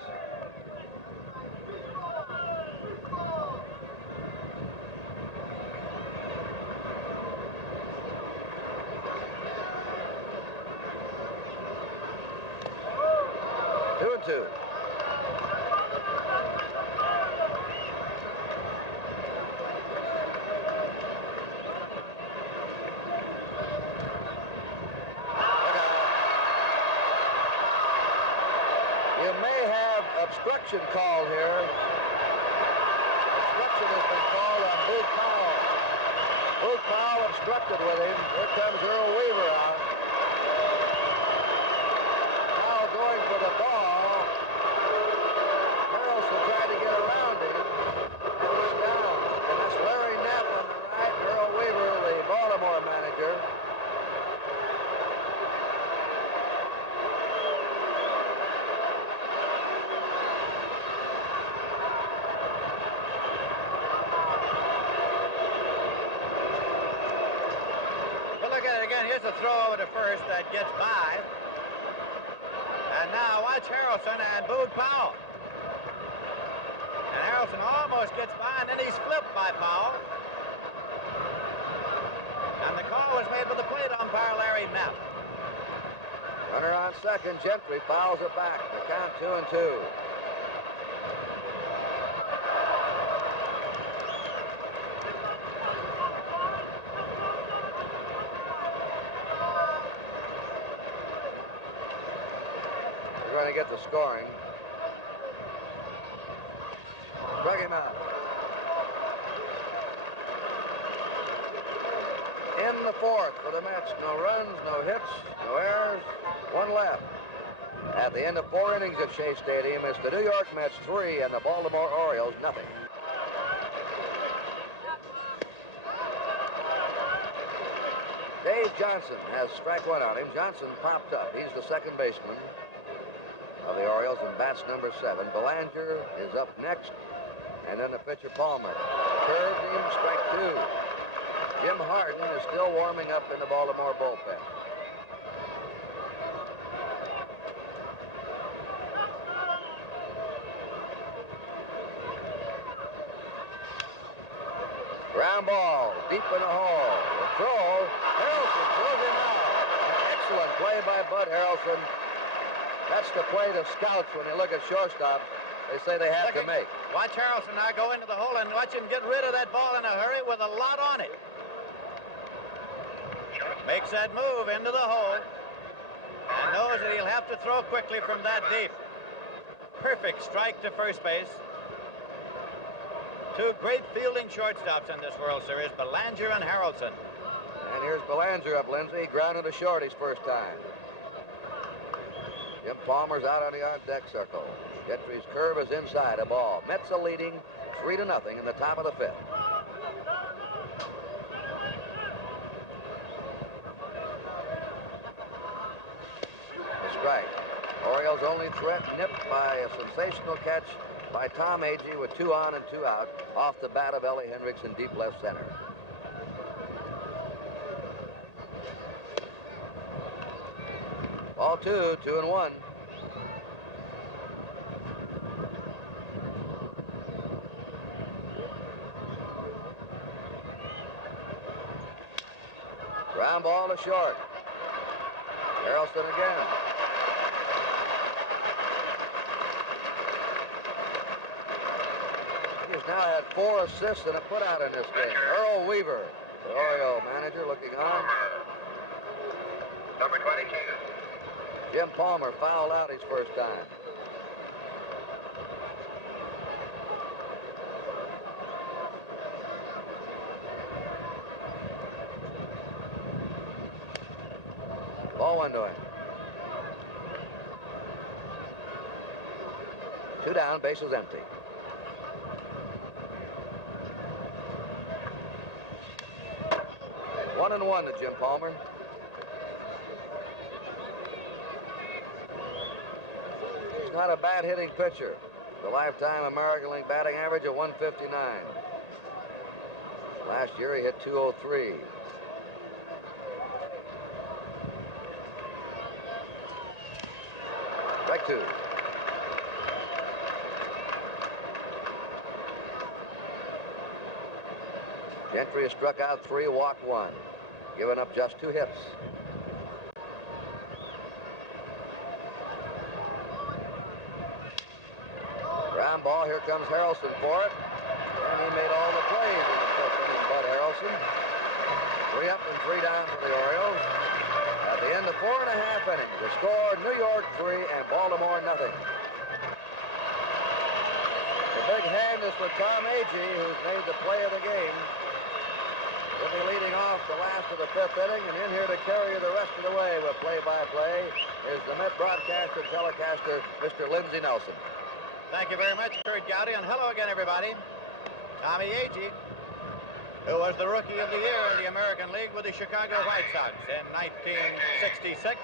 Two and two. You may have obstruction called here. Obstruction has been called on Boog Powell. Boog Powell obstructed with him. Here comes Earl Weaver out. Powell going for the ball. Harrelson tried to get around him. And he's down. And that's Larry Knapp on the right. Earl Weaver, the Baltimore manager. Here's a throw over to first that gets by. And now watch Harrelson and Boog Powell. And Harrelson almost gets by, and then he's flipped by Powell. And the call was made by the plate umpire, Larry Knapp. Runner on second. Gentry fouls it back. The count 2 and 2. To get the scoring. Struck him out. In the fourth for the Mets. No runs, no hits, no errors, 1 left. At the end of 4 innings at Shea Stadium, it's the New York Mets 3 and the Baltimore Orioles nothing. Dave Johnson has strike 1 on him. Johnson popped up. He's the second baseman of the Orioles and bats number 7. Belanger is up next, and then the pitcher Palmer. Curved him, strike 2. Jim Harden is still warming up in the Baltimore bullpen. Ground ball, deep in the hole. The throw, Harrelson throws him out. An excellent play by Bud Harrelson. That's the play the scouts, when they look at shortstops, they say they have to make. Watch Harrelson now go into the hole and watch him get rid of that ball in a hurry with a lot on it. Makes that move into the hole and knows that he'll have to throw quickly from that deep. Perfect strike to first base. 2 great fielding shortstops in this World Series, Belanger and Harrelson. And here's Belanger up, Lindsay. Grounded to short his first time. Jim Palmer's out on the on-deck circle. Gentry's curve is inside a ball. Mets are leading 3-0 in the top of the 5th. The strike. Orioles' only threat nipped by a sensational catch by Tom Agee with 2 on and 2 out off the bat of Ellie Hendricks in deep left center. Ball 2, 2 and 1. Ground ball to short. Harrelson again. He's now had 4 assists and a putout in this game. Earl Weaver, the Oriole manager, looking on. Number 22. Jim Palmer fouled out his first time. Ball 1 to him. 2 down, bases empty. One and one to Jim Palmer. He's not a bad hitting pitcher. The lifetime American League batting average of 159. Last year he hit 203. Strike 2. Gentry has struck out 3, walked 1, given up just 2 hits. Ground ball, here comes Harrelson for it. And he made all the plays in the 5th inning, Bud Harrelson. 3 up and 3 down for the Orioles. At the end of 4.5 innings, the score, New York 3 and Baltimore nothing. The big hand is for Tom Agee, who's made the play of the game. He'll be leading off the last of the 5th inning, and in here to carry you the rest of the way with play-by-play is the Met broadcaster, telecaster, Mr. Lindsey Nelson. Thank you very much, Kurt Gowdy, and hello again, everybody. Tommy Agee, who was the Rookie of the Year in the American League with the Chicago White Sox in 1966.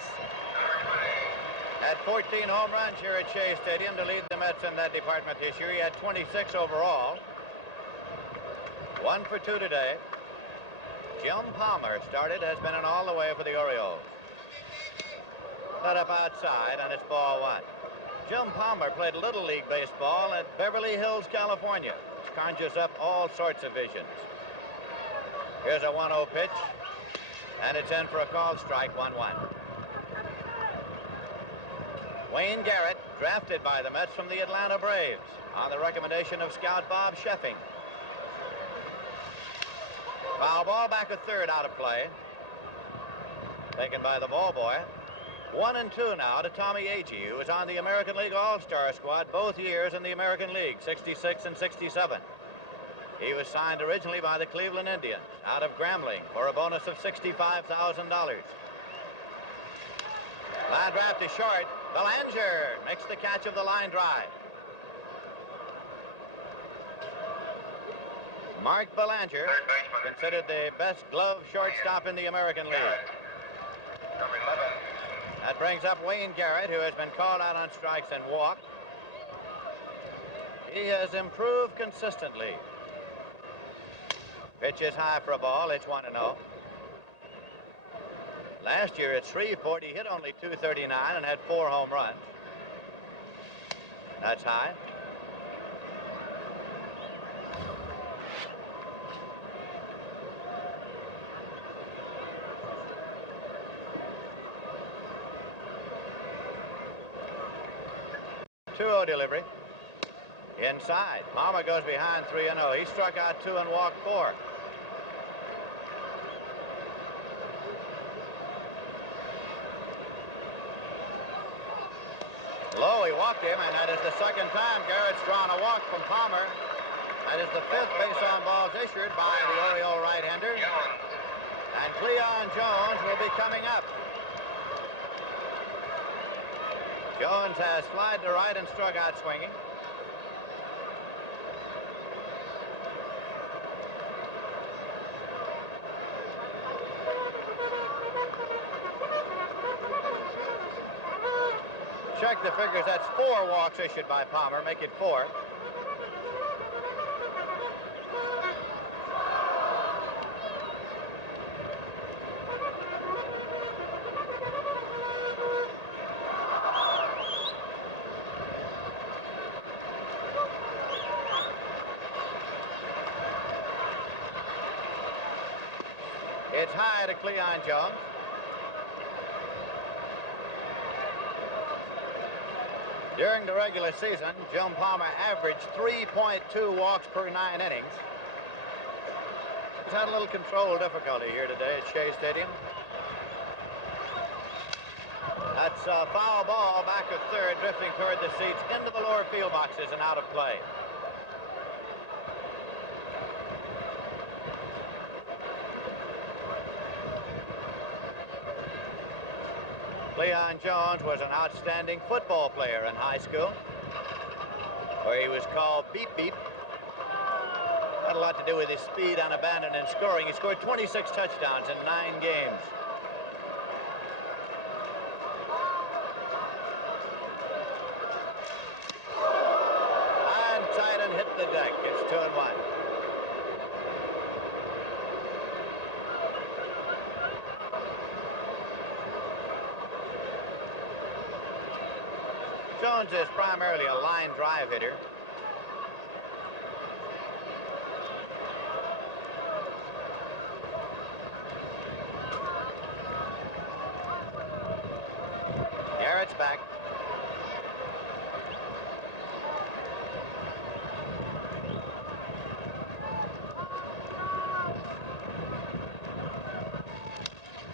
Had 14 home runs here at Shea Stadium to lead the Mets in that department this year. He had 26 overall. 1 for 2 today. Jim Palmer started, has been in all the way for the Orioles. Set up outside, and it's ball 1. Jim Palmer played Little League Baseball at Beverly Hills, California, which conjures up all sorts of visions. Here's a 1-0 pitch, and it's in for a called strike, 1-1. Wayne Garrett, drafted by the Mets from the Atlanta Braves on the recommendation of scout Bob Sheffing. Foul ball back at third, out of play. Taken by the ball boy. 1 and 2 now to Tommy Agee, who was on the American League All-Star squad both years in the American League, 66 and 67. He was signed originally by the Cleveland Indians out of Grambling for a bonus of $65,000. Line drive to short. Belanger makes the catch of the line drive. Mark Belanger, considered the best glove shortstop in the American League. Number 11. That brings up Wayne Garrett, who has been called out on strikes and walked. He has improved consistently. Pitch is high for a ball. It's 1-0. Last year at Shreveport, he hit only .239 and had 4 home runs. That's high. Two-0 delivery. Inside. Palmer goes behind 3-0. He struck out 2 and walked 4. Low, he walked him, and that is the second time Garrett's drawn a walk from Palmer. That is the 5th base on balls issued by the Oriole right-hander. And Cleon Jones will be coming up. Jones has slid to right and struck out swinging. Check the figures. That's 4 walks issued by Palmer. Make it 4. It's high to Cleon Jones. During the regular season, Jim Palmer averaged 3.2 walks per 9 innings. He's had a little control difficulty here today at Shea Stadium. That's a foul ball back of third, drifting toward the seats, into the lower field boxes and out of play. Cleon Jones was an outstanding football player in high school, where he was called Beep Beep. Had a lot to do with his speed on abandon and scoring. He scored 26 touchdowns in 9 games. And tight and hit the deck. It's 2-1. Jones is primarily a line drive hitter. Garrett's back.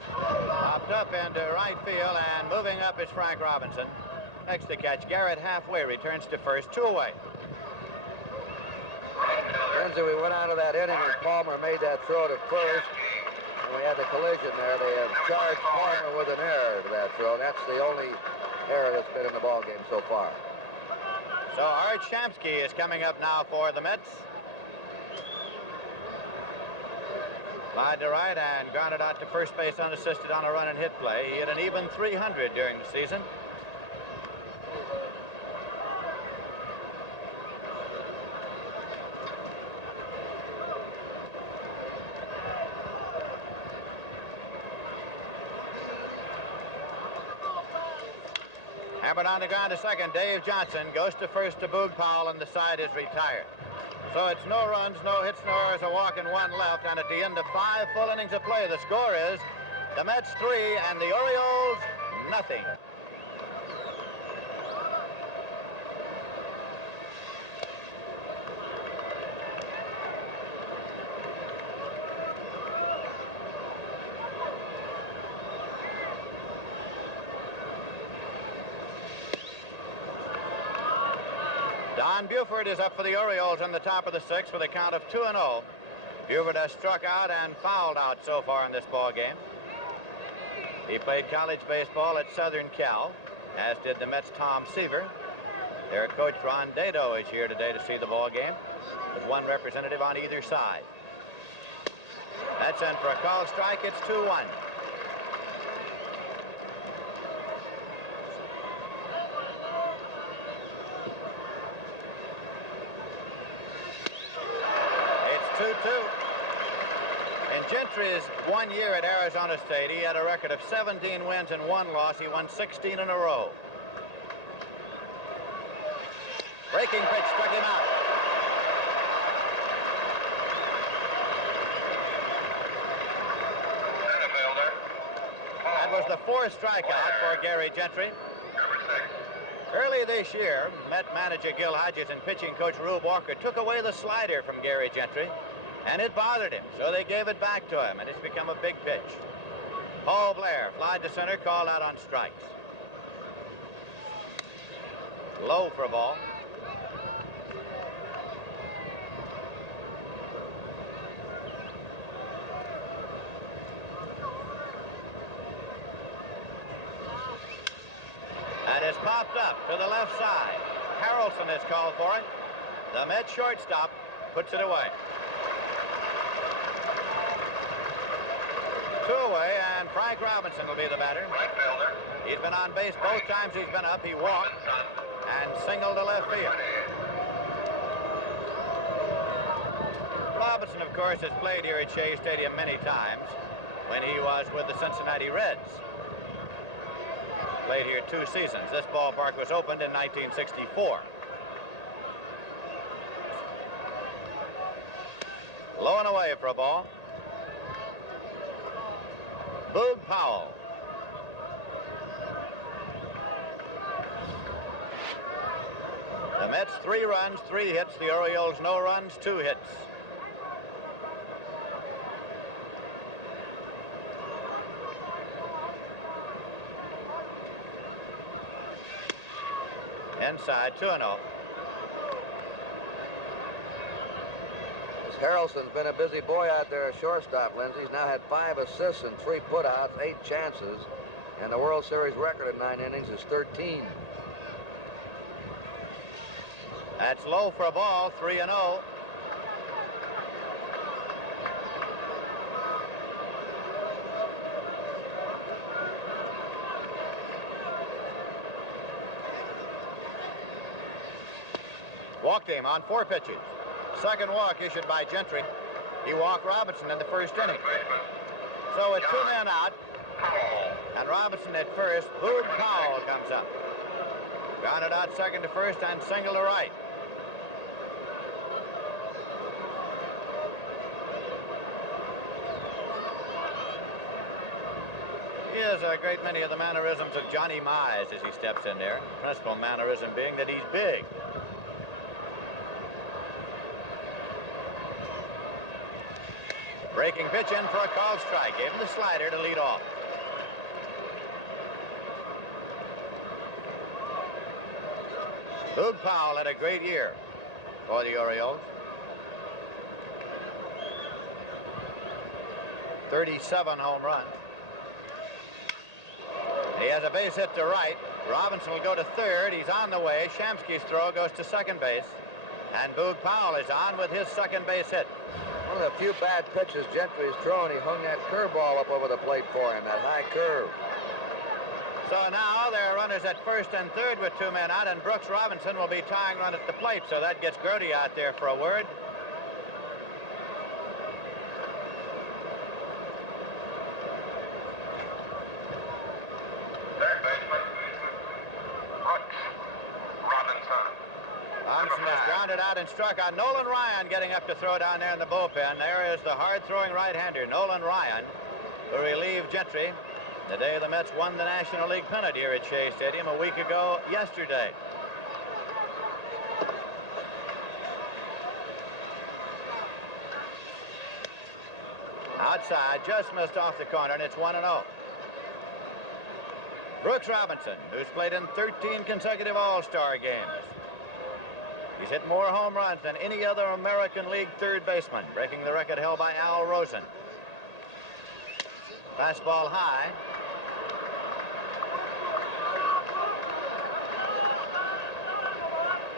Popped up into right field, and moving up is Frank Robinson. Next to catch, Garrett halfway, returns to first, 2 away. Lindsay, we went out of that inning and Palmer made that throw to first. And we had the collision there. They have charged Palmer with an error to that throw. That's the only error that's been in the ball game so far. So Art Shamsky is coming up now for the Mets. Slide to right and grounded out to first base unassisted on a run and hit play. He hit an even 300 during the season. Hammered on the ground to second. Dave Johnson goes to first to Boog Powell, and the side is retired. So it's no runs, no hits, no errors, a walk and 1 left. And at the end of 5 full innings of play, the score is the Mets 3 and the Orioles nothing. Don Buford is up for the Orioles in the top of the 6th with a count of 2-0. Buford has struck out and fouled out so far in this ball game. He played college baseball at Southern Cal, as did the Mets' Tom Seaver. Their coach Ron Dado is here today to see the ball game, with 1 representative on either side. That's in for a called strike. It's 2-1. In Gentry's 1 year at Arizona State, he had a record of 17 wins and 1 loss. He won 16 in a row. Breaking pitch struck him out. That was the 4th strikeout for Gary Gentry. Early this year, Met manager Gil Hodges and pitching coach Rube Walker took away the slider from Gary Gentry, and it bothered him, so they gave it back to him, and it's become a big pitch. Paul Blair, fly to center, called out on strikes. Low for a ball. And it's popped up to the left side. Harrelson is called for it. The Mets shortstop puts it away. 2 away, and Frank Robinson will be the batter. Right fielder. He's been on base both times he's been up. He walked and singled to left field. Robinson, of course, has played here at Shea Stadium many times when he was with the Cincinnati Reds. Played here 2 seasons. This ballpark was opened in 1964. Low and away for a ball. Powell. The Mets 3 runs, 3 hits. The Orioles no runs, 2 hits. Inside, 2-0. Harrelson's been a busy boy out there at shortstop, Lindsey. He's now had 5 assists and 3 putouts, 8 chances, and the World Series record in 9 innings is 13. That's low for a ball, 3-0. Walked him on 4 pitches. Second walk issued by Gentry. He walked Robinson in the first inning. So with 2 men out, and Robinson at first, Boog Powell comes up. Grounded out second to first and single to right. He has a great many of the mannerisms of Johnny Mize as he steps in there. Principal mannerism being that he's big. Breaking pitch in for a called strike. Gave him the slider to lead off. Boog Powell had a great year for the Orioles. 37 home runs. He has a base hit to right. Robinson will go to third. He's on the way. Shamsky's throw goes to second base. And Boog Powell is on with his second base hit. One of the few bad pitches Gentry's thrown. He hung that curveball up over the plate for him, that high curve. So now there are runners at first and third with 2 men out, and Brooks Robinson will be tying run at the plate. So that gets Gertie out there for a word. Third baseman, Brooks Robinson. Robinson is grounded out and struck out. Nolan Ryan getting up to throw down there in the bullpen. There is the hard-throwing right-hander, Nolan Ryan, who relieved Gentry the day the Mets won the National League pennant here at Shea Stadium a week ago yesterday. Outside, just missed off the corner, and it's 1-0. Brooks Robinson, who's played in 13 consecutive All-Star games. He's hit more home runs than any other American League third baseman, breaking the record held by Al Rosen. Fastball high.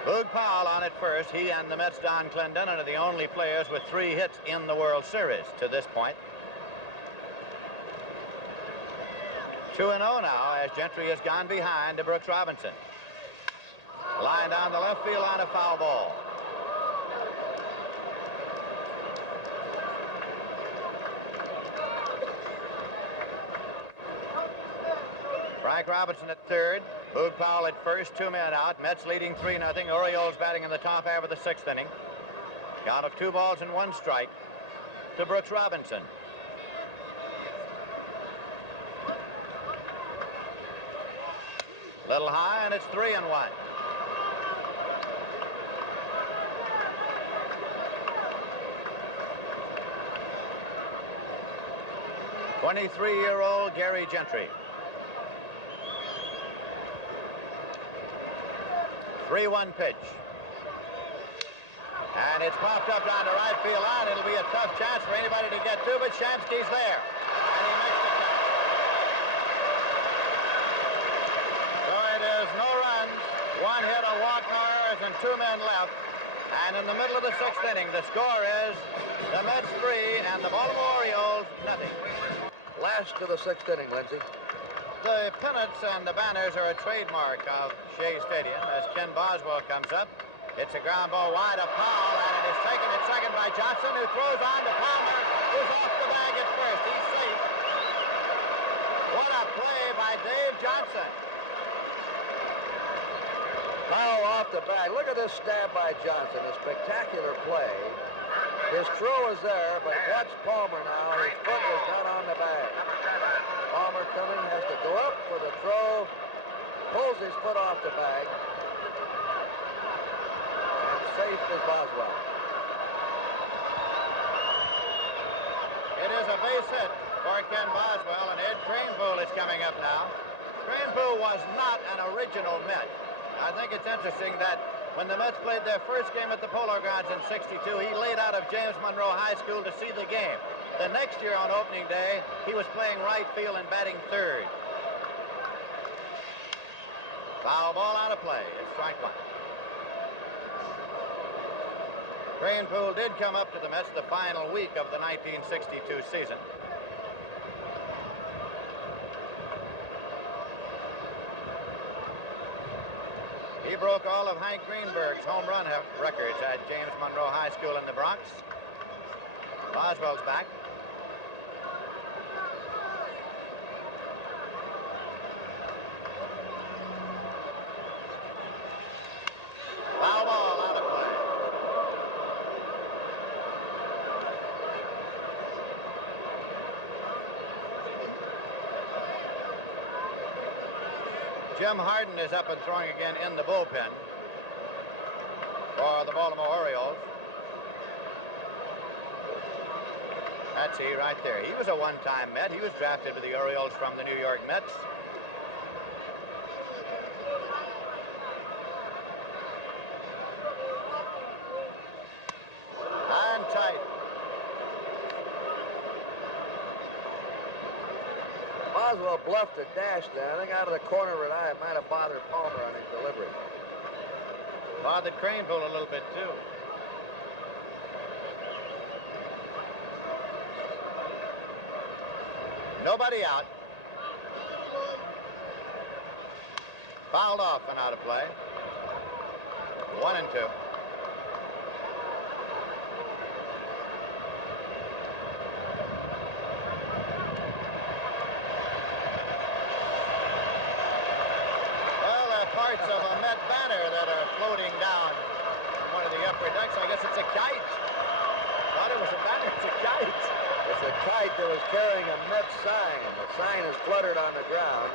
Boog Powell on at first. He and the Mets' Don Clendenon are the only players with 3 hits in the World Series to this point. 2-0 now as Gentry has gone behind to Brooks Robinson. Line down the left field on a foul ball. Frank Robinson at third. Boog Powell at first, 2 men out. Mets leading 3-0. Orioles batting in the top half of the 6th inning. Count of 2 balls and 1 strike to Brooks Robinson. Little high, and it's 3-1. '23-year-old Gary Gentry. 3-1 pitch. And it's popped up down the right field line. It'll be a tough chance for anybody to get to, but Shamsky's there. And he makes the catch. So it is no runs, 1 hit, a walk, no errors, and 2 men left. And in the middle of the 6th inning, the score is the Mets 3 and the Baltimore Orioles nothing. Last to the 6th inning, Lindsey. The pennants and the banners are a trademark of Shea Stadium as Ken Boswell comes up. It's a ground ball wide of Powell, and it is taken at second by Johnson, who throws on to Palmer, who's off the bag at first. He's safe. What a play by Dave Johnson. Powell off the bag. Look at this stab by Johnson. A spectacular play. His throw is there, but watch Palmer now. His foot is not on the bag. Palmer pulls his foot off the bag. And safe is Boswell. It is a base hit for Ken Boswell, and Ed Kranepool is coming up now. Kranepool was not an original Met. I think it's interesting that when the Mets played their first game at the Polo Grounds in '62, he laid out of James Monroe High School to see the game. The next year on opening day, he was playing right field and batting third. Foul ball out of play. It's strike one. Kranepool did come up to the Mets the final week of the 1962 season. He broke all of Hank Greenberg's home run records at James Monroe High School in the Bronx. Boswell's back. Foul ball out of play. Jim Harden is up and throwing again in the bullpen for the Baltimore Orioles. That's he right there. He was a one-time Met. He was drafted to the Orioles from the New York Mets. And tight. Boswell bluffed a dash there. I think out of the corner of an eye, it might have bothered Palmer on his delivery. Bothered Kranepool a little bit, too. Nobody out. Fouled off and out of play. 1-2. Well, there are parts of a Met banner that are floating down from one of the upper decks. I guess it's a kite. Thought it was a banner. It's a kite. It's a kite that was carrying a Met sign. The sign is fluttered on the ground.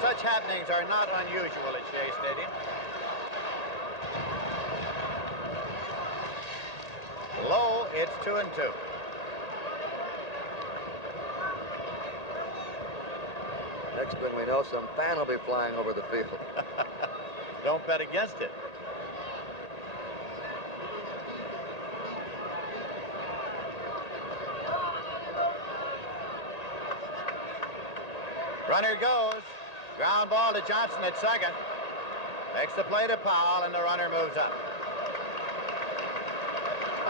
Such happenings are not unusual at Shea Stadium. Low, it's 2-2. Next thing we know, some fan will be flying over the field. Don't bet against it. Runner goes. Ground ball to Johnson at second. Makes the play to Powell, and the runner moves up.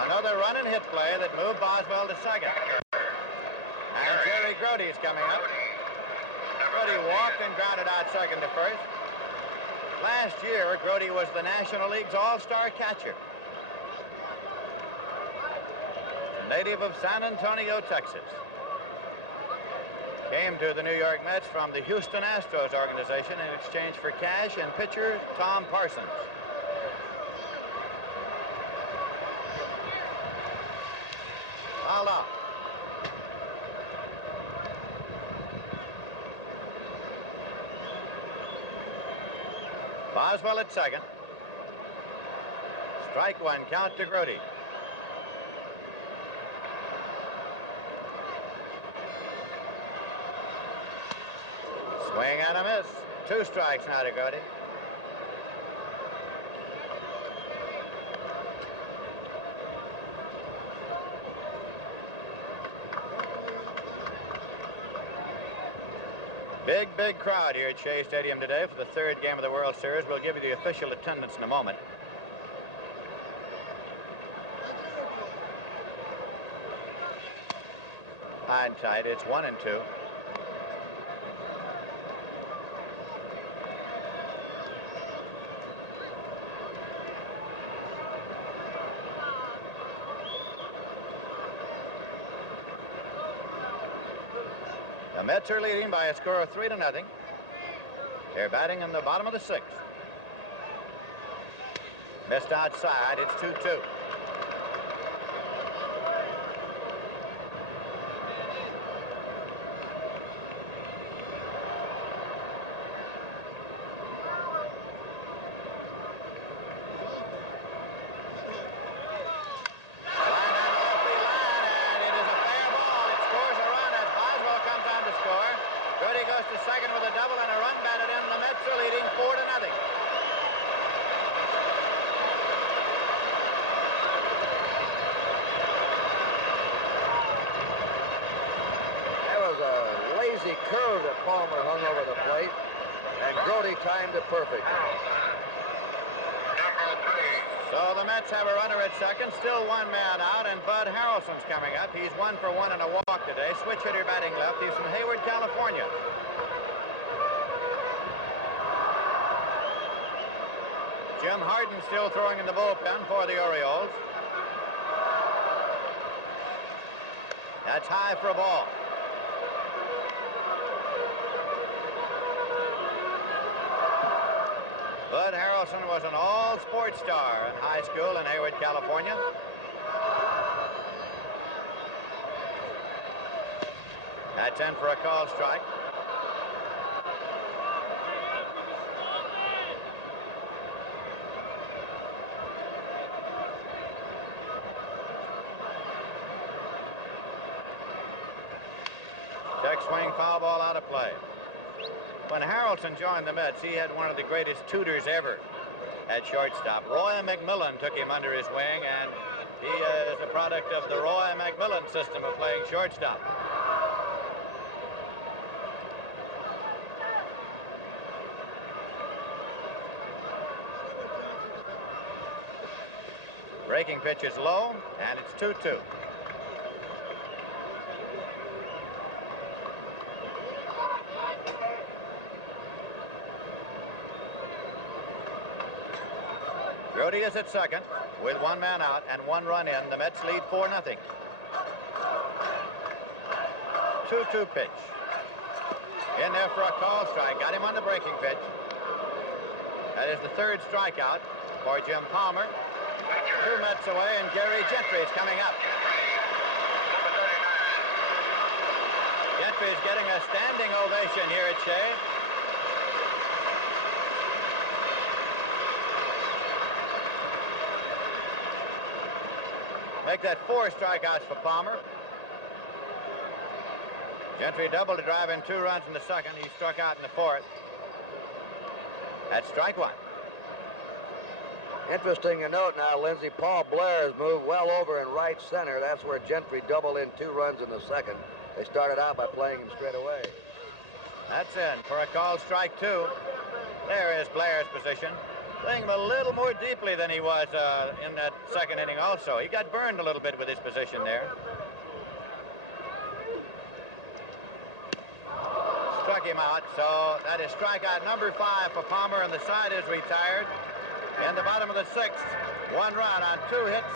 Another run and hit play that moved Boswell to second. And Jerry Grody's coming up. Grody walked and grounded out second to first. Last year, Grody was the National League's all-star catcher. Native of San Antonio, Texas. Came to the New York Mets from the Houston Astros organization in exchange for cash and pitcher Tom Parsons. Fouled off. Boswell at second. Strike one, count to Grody. Swing and a miss. 2 strikes now to Grody. Big crowd here at Shea Stadium today for the 3rd game of the World Series. We'll give you the official attendance in a moment. High and tight. It's 1-2. The Mets are leading by a score of 3-0. They're batting in the bottom of the 6th. Missed outside. It's 2-2. He curved that Palmer hung over the plate, and Grody timed it perfectly. So the Mets have a runner at second, still one man out, and Bud Harrelson's coming up. He's 1 for 1 and a walk today. Switch hitter batting left. He's from Hayward, California. Jim Harden still throwing in the bullpen for the Orioles. That's high for a ball. Bud Harrelson was an all-sports star in high school in Hayward, California. That's in for a called strike. Check swing, foul ball out of play. When Harrelson joined the Mets, he had one of the greatest tutors ever at shortstop. Roy McMillan took him under his wing, and he is a product of the Roy McMillan system of playing shortstop. Breaking pitch is low, and it's 2-2. Grody is at second with one man out and one run in. The Mets lead 4-0. 2-2 pitch. In there for a call strike. Got him on the breaking pitch. That is the third strikeout for Jim Palmer. 2 Mets away, and Gary Gentry is coming up. Gentry is getting a standing ovation here at Shea. Make that 4 strikeouts for Palmer. Gentry doubled to drive in 2 runs in the second. He struck out in the 4th. That's strike 1. Interesting to note now, Lindsey, Paul Blair has moved well over in right center. That's where Gentry doubled in 2 runs in the second. They started out by playing him straight away. That's in for a called strike 2. There is Blair's position. Playing him a little more deeply than he was in that second inning also. He got burned a little bit with his position there. Struck him out, so that is strikeout number 5 for Palmer, and the side is retired. In the bottom of the 6th, 1 run on 2 hits,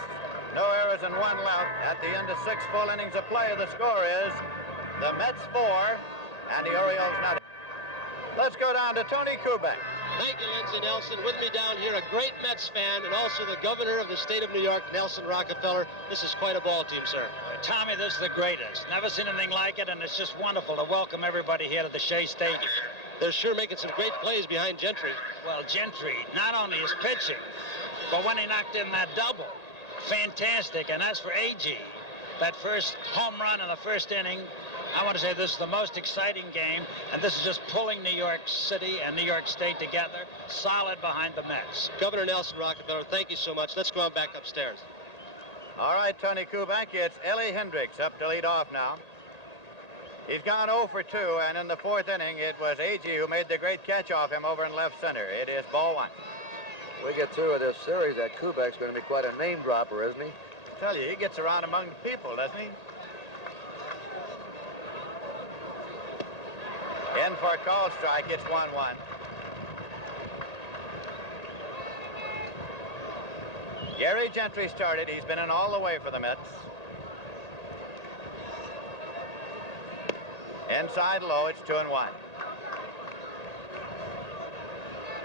no errors and 1 left. At the end of 6 full innings of play, the score is the Mets 4 and the Orioles nothing. Let's go down to Tony Kubek. Thank you, Lindsey Nelson. With me down here, a great Mets fan and also the governor of the state of New York, Nelson Rockefeller. This is quite a ball team, sir. Tommy, this is the greatest. Never seen anything like it, and it's just wonderful to welcome everybody here to the Shea Stadium. They're sure making some great plays behind Gentry. Well, Gentry, not only is pitching, but when he knocked in that double, fantastic. And as for A.G., that first home run in the first inning, I want to say this is the most exciting game, and this is just pulling New York City and New York State together, solid behind the Mets. Governor Nelson Rockefeller, thank you so much. Let's go on back upstairs. All right, Tony Kubek, it's Ellie Hendricks up to lead off now. He's gone 0 for 2, and in the 4th inning, it was A.G. who made the great catch off him over in left center. It is ball 1. We get through with this series, that Kubek's going to be quite a name dropper, isn't he? I tell you, he gets around among the people, doesn't he? In for a call strike, it's 1-1. Gary Gentry started. He's been in all the way for the Mets. Inside low, it's 2-1.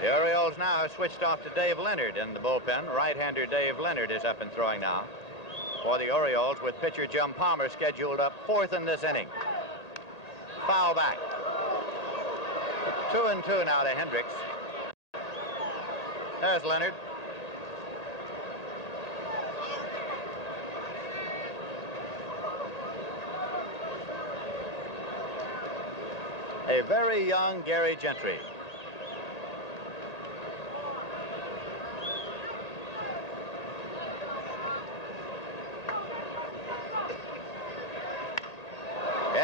The Orioles now have switched off to Dave Leonard in the bullpen. Right-hander Dave Leonard is up and throwing now for the Orioles, with pitcher Jim Palmer scheduled up 4th in this inning. Foul back. 2-2 now to Hendricks. There's Leonard. A very young Gary Gentry.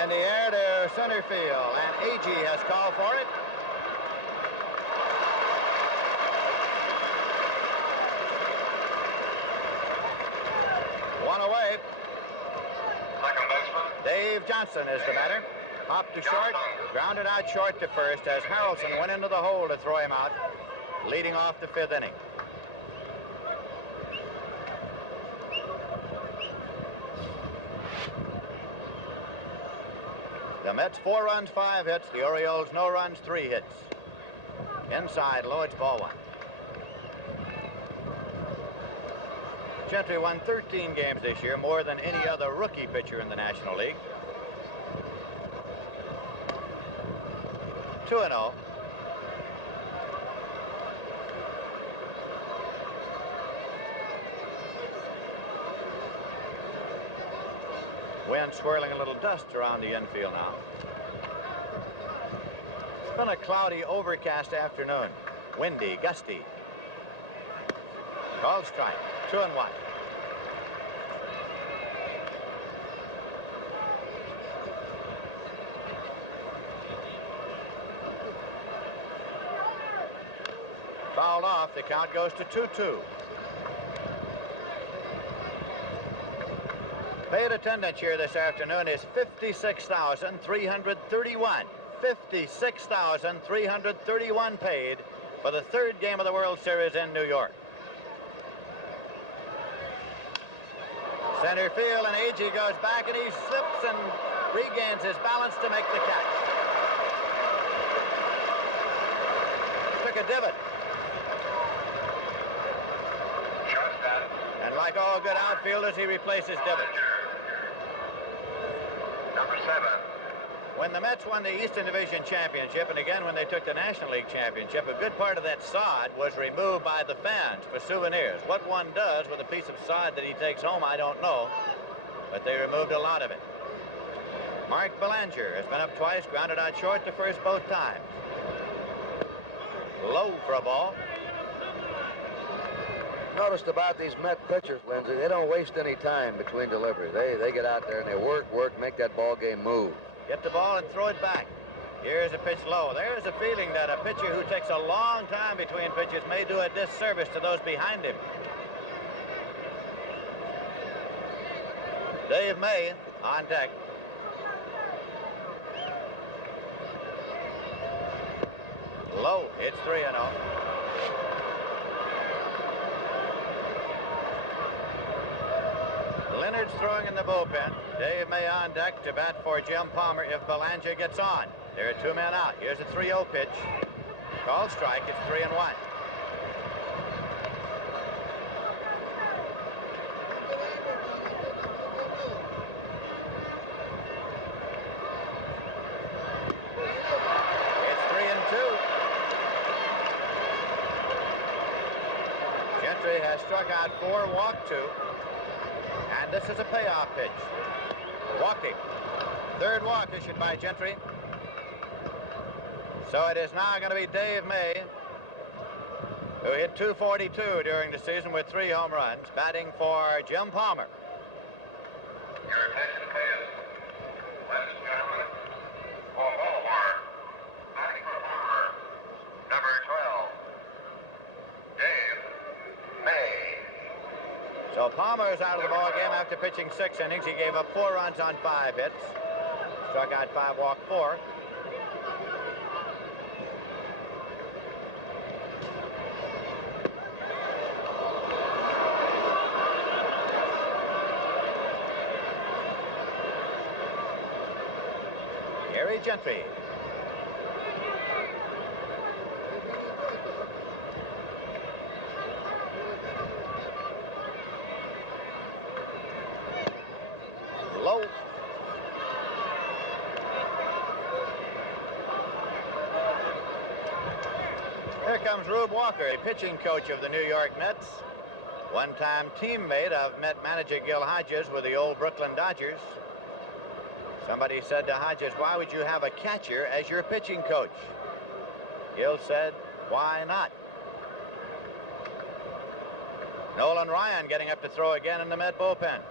In the air to to center field, and A.G. has called for it. One away. Second baseman. Dave Johnson is the batter. Hopped to short, grounded out short to first as Harrelson went into the hole to throw him out, leading off the 5th inning. The Mets 4 runs, 5 hits. The Orioles no runs, 3 hits. Inside low, it's ball 1. Gentry won 13 games this year, more than any other rookie pitcher in the National League. 2-0. Wind swirling a little dust around the infield now. It's been a cloudy, overcast afternoon. Windy, gusty. Called strike. 2-1. Fouled off. The count goes to 2-2. Paid attendance here this afternoon is 56,331. 56,331 paid for the 3rd game of the World Series in New York. Center field, and A.G. goes back, and he slips and regains his balance to make the catch. Took a divot. And like all good outfielders, he replaces divots. Number 7. When the Mets won the Eastern Division Championship, and again when they took the National League Championship, a good part of that sod was removed by the fans for souvenirs. What one does with a piece of sod that he takes home, I don't know, but they removed a lot of it. Mark Belanger has been up twice, grounded out short to first both times. Low for a ball. Noticed about these Met pitchers, Lindsay, they don't waste any time between deliveries. They get out there and they work, make that ball game move. Get the ball and throw it back. Here's a pitch low. There's a feeling that a pitcher who takes a long time between pitches may do a disservice to those behind him. Dave May on deck. Low. It's 3-0. Leonard's throwing in the bullpen. Dave May on deck to bat for Jim Palmer if Belanger gets on. There are 2 men out. Here's a 3-0 pitch. Called strike. It's 3-1. It's 3-2. Gentry has struck out 4, walked 2. And this is a payoff pitch. Walked him. 3rd walk issued by Gentry. So it is now going to be Dave May, who hit .242 during the season with 3 home runs, batting for Jim Palmer. Your attention, please. Ladies and gentlemen, for Baltimore, batting for Palmer, number 12, Dave May. So Palmer is out of the ball game after pitching 6 innings. He gave up 4 runs on 5 hits. Struck out 5, walked 4. Gary Gentry. Low. Here comes Rube Walker, a pitching coach of the New York Mets. One-time teammate of Met manager Gil Hodges with the old Brooklyn Dodgers. Somebody said to Hodges, "Why would you have a catcher as your pitching coach?" Gil said, "Why not?" Nolan Ryan getting up to throw again in the Met bullpen.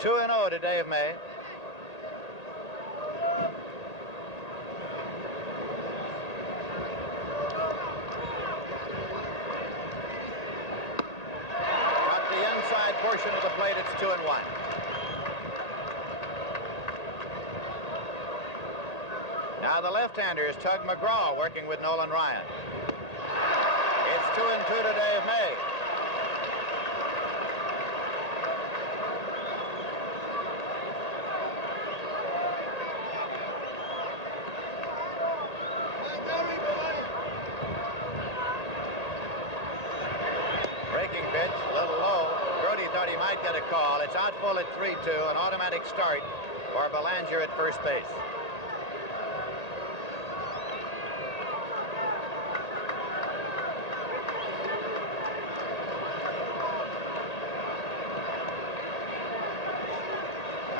2-0 to Dave May. Got the inside portion of the plate. It's 2-1. Now the left-hander is Tug McGraw working with Nolan Ryan. It's 2-2 to Dave May. Breaking pitch, a little low. Brody thought he might get a call. It's out full at 3-2, an automatic start for Belanger at first base.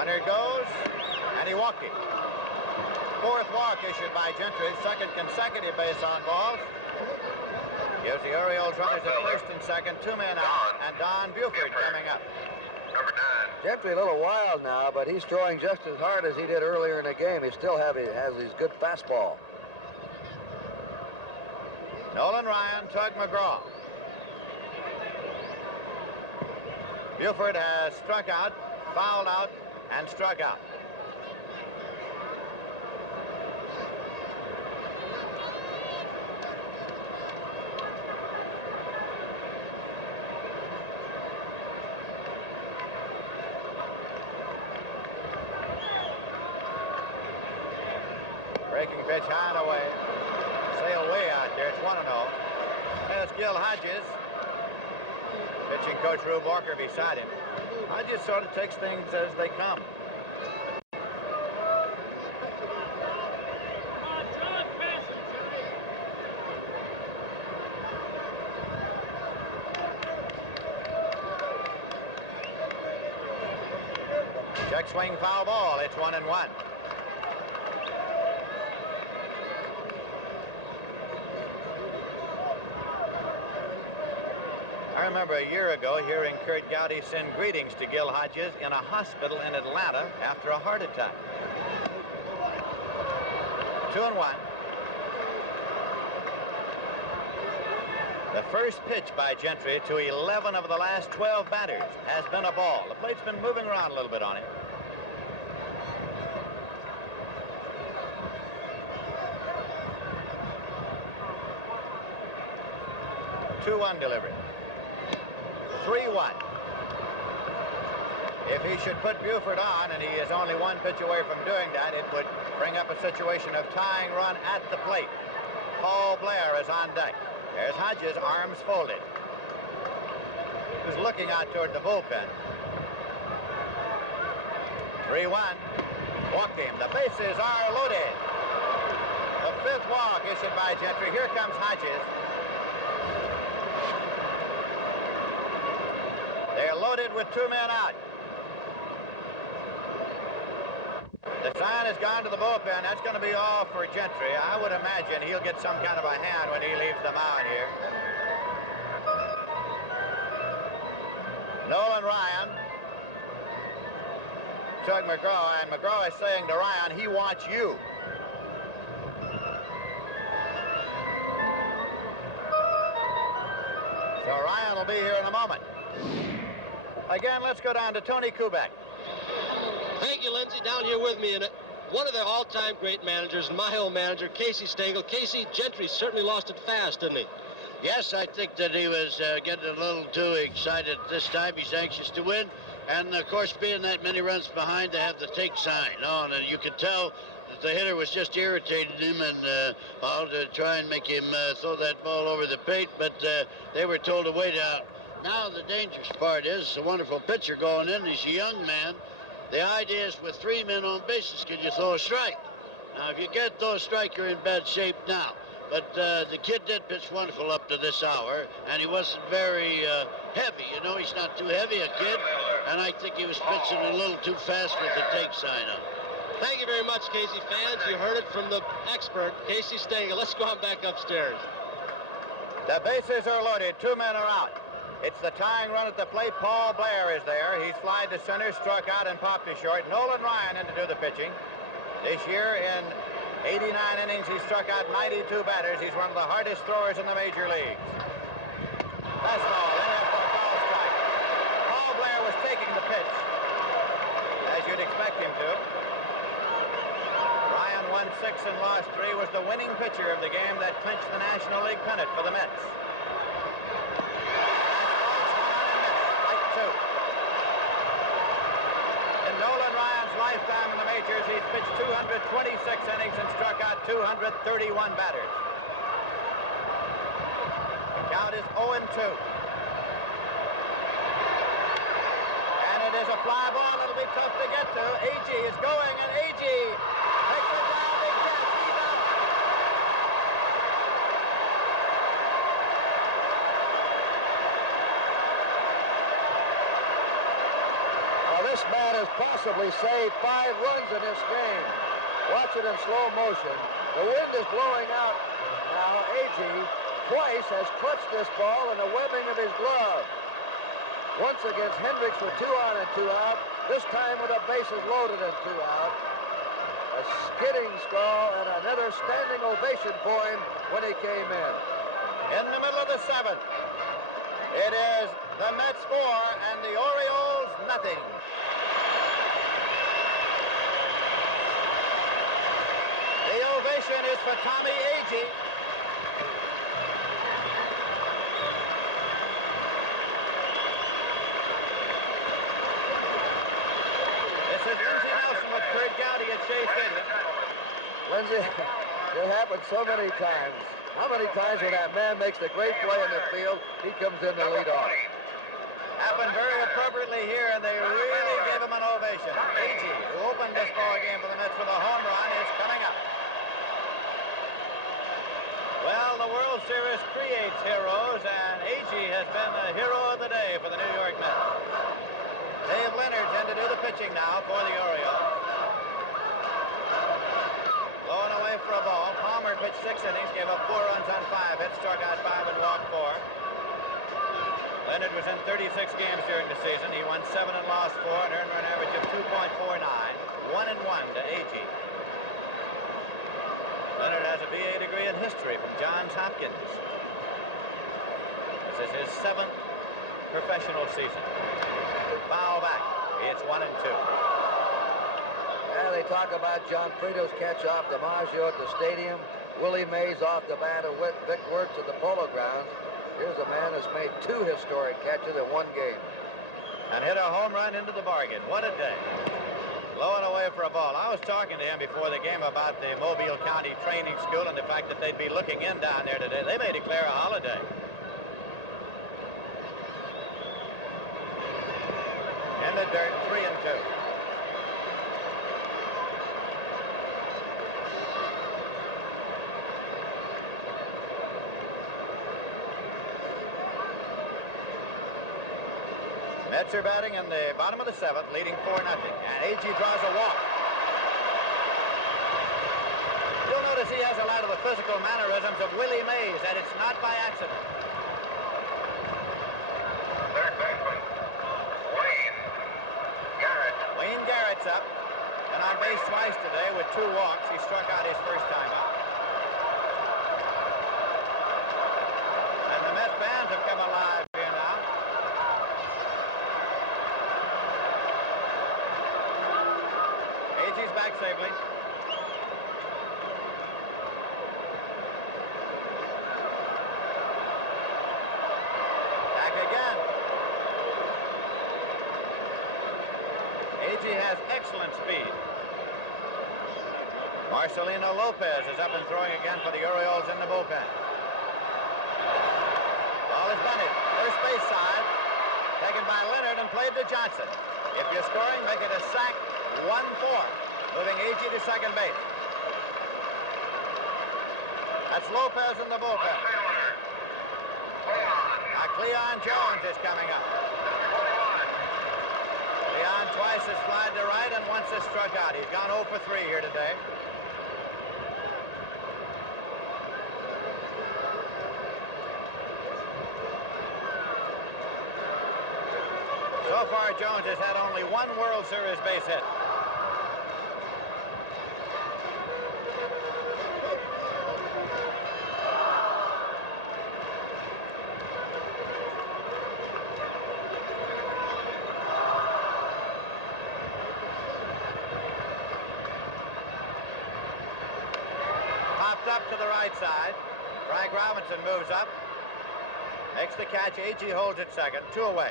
And here goes, and he walked it. Fourth walk issued by Gentry, second consecutive base on balls. Gives the Orioles runners at first and second, 2 men out, and Don Buford coming up. Number 9. Gentry a little wild now, but he's throwing just as hard as he did earlier in the game. He still has his good fastball. Nolan Ryan, Tug McGraw. Buford has struck out, fouled out, and struck out. Breaking pitch high and away. Sail way out there. It's 1-0. There's Gil Hodges. Pitching coach Rube Walker beside him. Hodges sort of takes things as they come. Check swing, foul ball. It's 1-1. I remember a year ago hearing Kurt Gowdy send greetings to Gil Hodges in a hospital in Atlanta after a heart attack. 2-1. The first pitch by Gentry to 11 of the last 12 batters has been a ball. The plate's been moving around a little bit on it. Two-one delivery. 3-1. If he should put Buford on, and he is only one pitch away from doing that, it would bring up a situation of tying run at the plate. Paul Blair is on deck. There's Hodges, arms folded. He's looking out toward the bullpen. 3-1. Walked him. The bases are loaded. The fifth walk issued by Gentry. Here comes Hodges. They're loaded with 2 men out. The sign has gone to the bullpen. That's going to be all for Gentry. I would imagine he'll get some kind of a hand when he leaves the mound here. Nolan Ryan. Tug McGraw, and McGraw is saying to Ryan, he wants you. So Ryan will be here in a moment. Again, let's go down to Tony Kubek. Thank you, Lindsay. Down here with me, and one of the all-time great managers, my old manager, Casey Stengel. Casey, Gentry certainly lost it fast, didn't he? Yes, I think that he was getting a little too excited this time. He's anxious to win. And, of course, being that many runs behind, to have the take sign on. And you could tell that the hitter was just irritating him and all to try and make him throw that ball over the plate. But they were told to wait out. Now the dangerous part is it's a wonderful pitcher going in. He's a young man. The idea is with 3 men on bases, can you throw a strike? Now, if you can't throw a strike, you're in bad shape now. But the kid did pitch wonderful up to this hour, and he wasn't very heavy. You know, he's not too heavy a kid, and I think he was pitching a little too fast with the take sign on. Thank you very much, Casey fans. You heard it from the expert, Casey Stengel. Let's go on back upstairs. The bases are loaded. 2 men are out. It's the tying run at the plate. Paul Blair is there. He's flied to center, struck out, and popped to short. Nolan Ryan in to do the pitching. This year in 89 innings, he struck out 92 batters. He's one of the hardest throwers in the major leagues. Fastball, in there for a foul strike. Paul Blair was taking the pitch, as you'd expect him to. Ryan won 6 and lost 3, was the winning pitcher of the game that clinched the National League pennant for the Mets. In Nolan Ryan's lifetime in the majors, he's pitched 226 innings and struck out 231 batters. The count is 0-2. And it is a fly ball. It'll be tough to get to. Agee is going, and Agee takes it down. Big catch. He's out. Well, this man has possibly saved 5 runs in this game. Watch it in slow motion. The wind is blowing out now. Agee twice has clutched this ball in the webbing of his glove. Once against Hendricks with 2 on and 2 out. This time with the bases loaded and 2 out. A skidding score and another standing ovation for him when he came in. In the middle of the 7th, it is the Mets 4 and the Orioles nothing. The ovation is for Tommy Agee. This is Lindsey Nelson with Kurt Gowdy at Shea Stadium. Lindsey, it happened so many times. How many times when that man makes the great play in the field, he comes in to lead off? Happened very appropriately here, and they really gave him an ovation. Agee, who opened this ball game for the Mets with a home run, is coming up. Well, the World Series creates heroes, and Agee has been the hero of the day for the New York Mets. Dave Leonard's in to do the pitching now for the Orioles. Blowing away for a ball. Palmer pitched 6 innings, gave up 4 runs on 5 hits, struck out 5 and walked 4. Leonard was in 36 games during the season. He won 7 and lost 4, an earned run average of 2.49, 1-1 to Agee. Leonard has a BA degree in history from Johns Hopkins. This is his 7th professional season. Foul back. It's 1-2. Yeah, they talk about John Frito's catch off DiMaggio at the stadium. Willie Mays off the bat of Vic Wertz at the Polo Grounds. Here's a man that's made 2 historic catches in 1 game. And hit a home run into the bargain. What a day. Blowing away for a ball. I was talking to him before the game about the Mobile County Training School and the fact that they'd be looking in down there today. They may declare a holiday. In the dirt, 3-2. Mets are batting in the bottom of the 7th, leading 4-0. And Agee draws a walk. You'll notice he has a lot of the physical mannerisms of Willie Mays, and it's not by accident. Third baseman, Wayne Garrett. Wayne Garrett's up. And on base twice today with 2 walks. He struck out his first time out. And the Met fans have come alive here now. Agee's back safely. Back again. Agee has excellent speed. Marcelino Lopez is up and throwing again for the Orioles in the bullpen. Ball is bunted. First base side. Taken by Leonard and played to Johnson. If you're scoring, make it a sack. 1-4. Moving Agee to second base. That's Lopez in the bullpen. Now Cleon Jones is coming up. Leon twice has flied to right and once has struck out. He's gone 0 for 3 here today. So far, Jones has had only one World Series base hit. Popped up to the right side. Frank Robinson moves up. Makes the catch. A.G. holds it second. 2 away.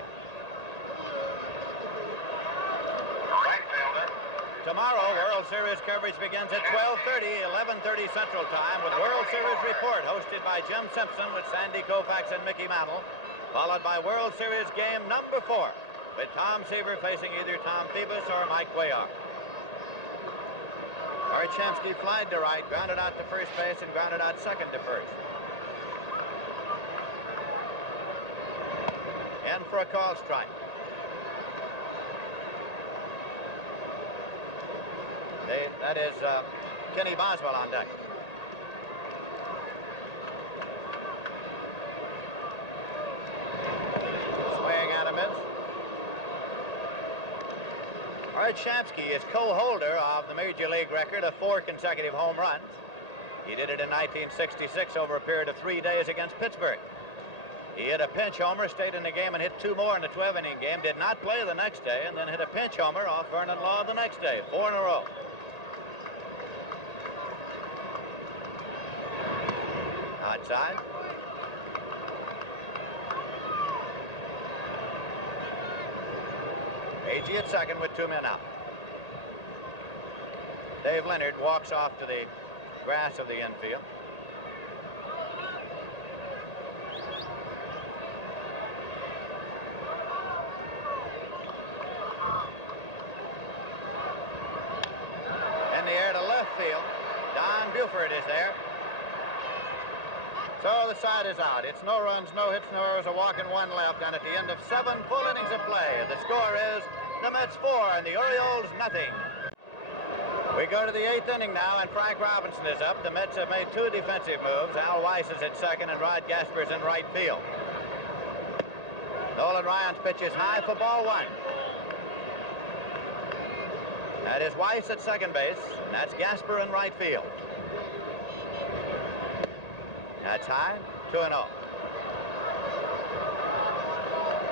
Right fielder. Tomorrow, World Series coverage begins at 12:30, 11:30 Central Time with World Series Report hosted by Jim Simpson with Sandy Koufax and Mickey Mantle, followed by World Series game number 4 with Tom Seaver facing either Tom Phoebus or Mike Cuellar. Art Shamsky flied to right, grounded out to first base, and grounded out second to first. And for a call strike. That is Kenny Boswell on deck. Swing and a miss. Art Shamsky is co-holder of the Major League record of 4 consecutive home runs. He did it in 1966 over a period of 3 days against Pittsburgh. He hit a pinch homer, stayed in the game, and hit 2 more in the 12-inning game. Did not play the next day, and then hit a pinch homer off Vernon Law the next day. 4 in a row. Outside. A.G. at second with 2 men out. Dave Leonard walks off to the grass of the infield. In the air to left field. Don Buford is there. So the side is out. It's no runs, no hits, no errors, a walk and 1 left. And at the end of 7 full innings of play, the score is the Mets 4 and the Orioles nothing. We go to the 8th inning now, and Frank Robinson is up. The Mets have made 2 defensive moves. Al Weiss is at second, and Rod Gasper's in right field. Nolan Ryan's pitch is high for ball 1. That is Weiss at second base, and that's Gasper in right field. That's high, 2-0.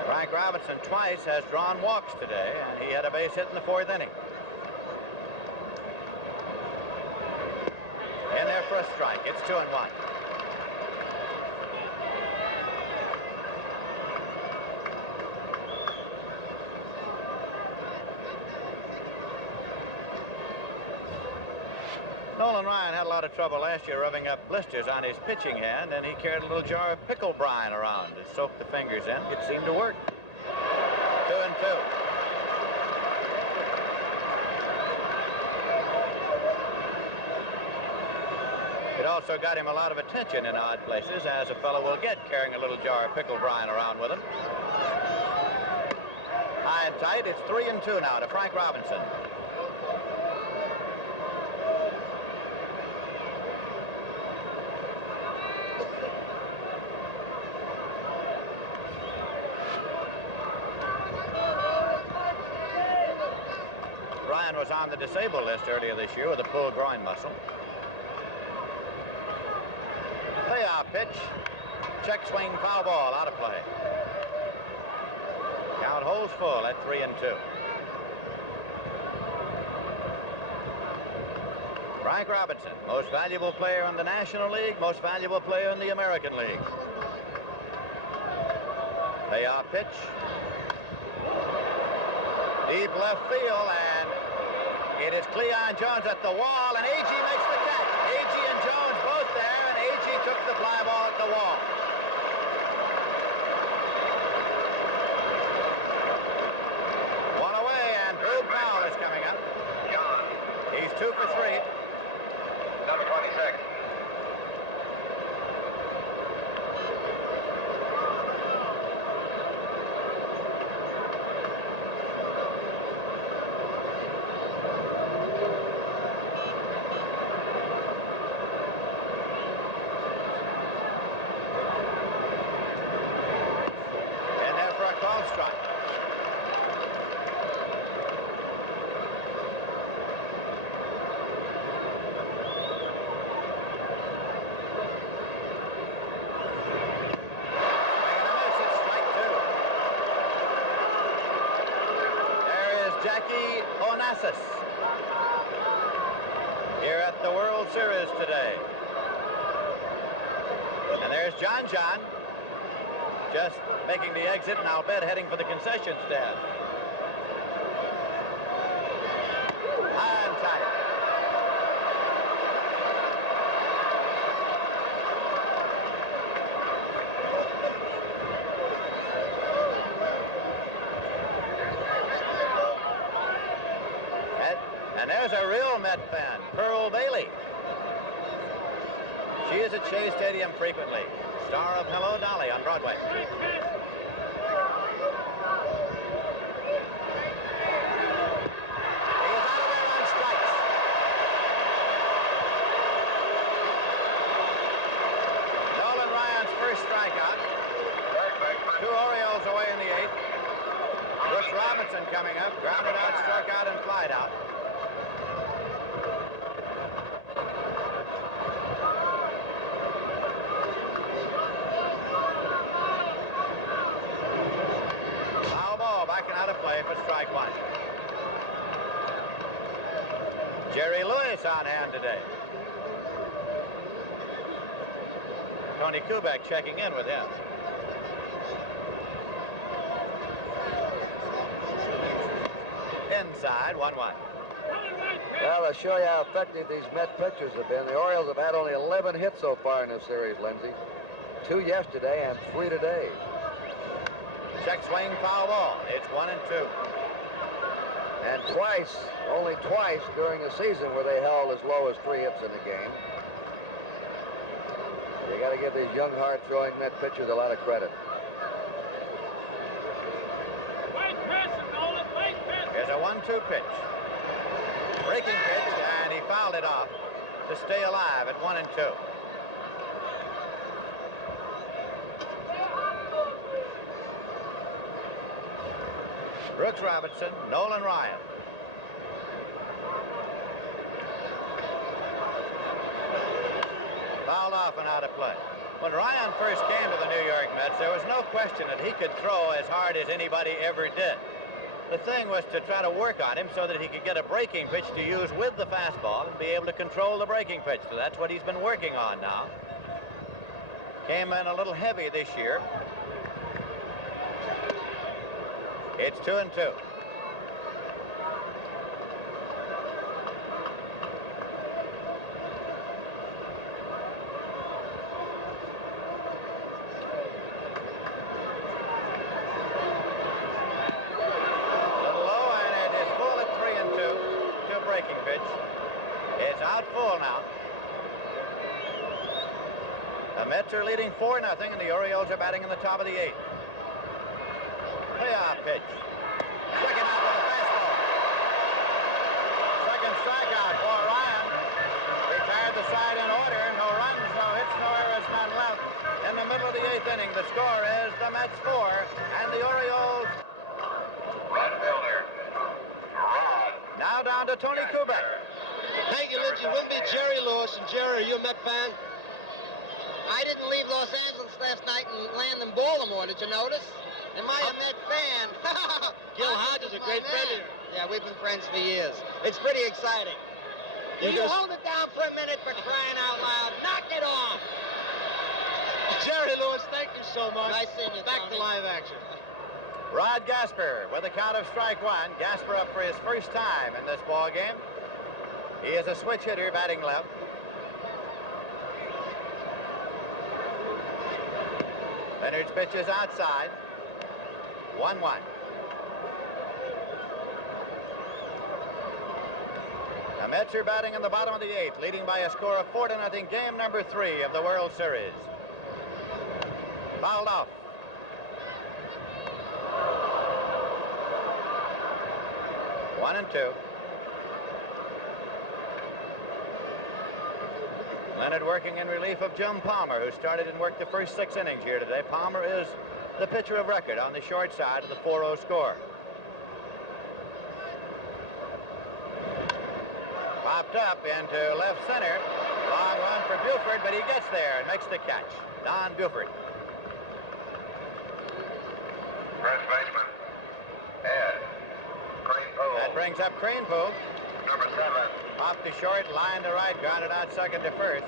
Frank Robinson twice has drawn walks today, and he had a base hit in the 4th inning. In there for a strike. It's 2-1. Nolan Ryan had a lot of trouble last year rubbing up blisters on his pitching hand, and he carried a little jar of pickle brine around to soak the fingers in. It seemed to work. 2-2. It also got him a lot of attention in odd places, as a fellow will get carrying a little jar of pickle brine around with him. High and tight. It's 3-2 now to Frank Robinson. Ryan was on the disabled list earlier this year with a pulled groin muscle. Payoff pitch. Check swing, foul ball, out of play. Count holds full at 3-2. Frank Robinson, most valuable player in the National League, most valuable player in the American League. Payoff pitch. Deep left field, and it is Cleon Jones at the wall, and A.G. makes the catch. A.G. and Jones both there, and A.G. took the fly ball at the wall. One away, and Drew Powell is coming up. John. He's 2 for 3. Number 26. Jackie Onassis here at the World Series today. And there's John just making the exit, and I'll bet heading for the concession stand. High and tight. And there's a real Met fan, Pearl Bailey. She is at Shea Stadium frequently. Star of Hello, Dolly on Broadway. Nolan Ryan's first strikeout. 2 Orioles away in the 8th. Brooks Robinson coming up. Grounded out, struck out, and flied out. Backing out of play for strike 1. Jerry Lewis on hand today. Tony Kubek checking in with him. Inside, 1-1. Well, to show you how effective these Met pitchers have been, the Orioles have had only 11 hits so far in this series, Lindsay. 2 yesterday and 3 today. Check swing, foul ball. It's 1-2. And only twice during the season were they held as low as 3 hits in the game. You got to give these young, hard-throwing Met pitchers a lot of credit. Here's a 1-2 pitch. Breaking pitch, and he fouled it off to stay alive at 1-2. Brooks Robinson, Nolan Ryan. Fouled off and out of play. When Ryan first came to the New York Mets, there was no question that he could throw as hard as anybody ever did. The thing was to try to work on him so that he could get a breaking pitch to use with the fastball and be able to control the breaking pitch. So that's what he's been working on now. Came in a little heavy this year. It's 2-2. The Mets are leading 4-0, and the Orioles are batting in the top of the 8th. Payoff pitch. Striking out with a fastball. Second strikeout for Ryan. Retired the side in order. No runs, no hits, no errors, none left. In the middle of the 8th inning, the score is the Mets 4 and the Orioles. Right fielder, Rod. Now down to Tony Kubek. Thank you, Lindsay. With me, Jerry Lewis. And Jerry, are you a Met fan? I didn't leave Los Angeles last night and land in Baltimore, did you notice? Am I a Met fan? Gil Hodges is a great friend here. Yeah, we've been friends for years. It's pretty exciting. Will you hold it down for a minute for crying out loud? Knock it off! Jerry Lewis, thank you so much. Nice seeing you, Back to Tony. live action. Rod Gasper with a count of strike 1. Gasper up for his first time in this ball game. He is a switch hitter batting left. Leonard's pitch is outside. 1-1. The Mets are batting in the bottom of the 8th, leading by a score of 4-0, game number 3 of the World Series. Fouled off. One and two. Leonard working in relief of Jim Palmer, who started and worked the first 6 innings here today. Palmer is the pitcher of record on the short side of the 4-0 score. Popped up into left center. Long run for Buford, but he gets there and makes the catch. Don Buford. First baseman, Ed. Great throw. brings up Cranepool. Number 7. Off to short, line to right, grounded out second to first.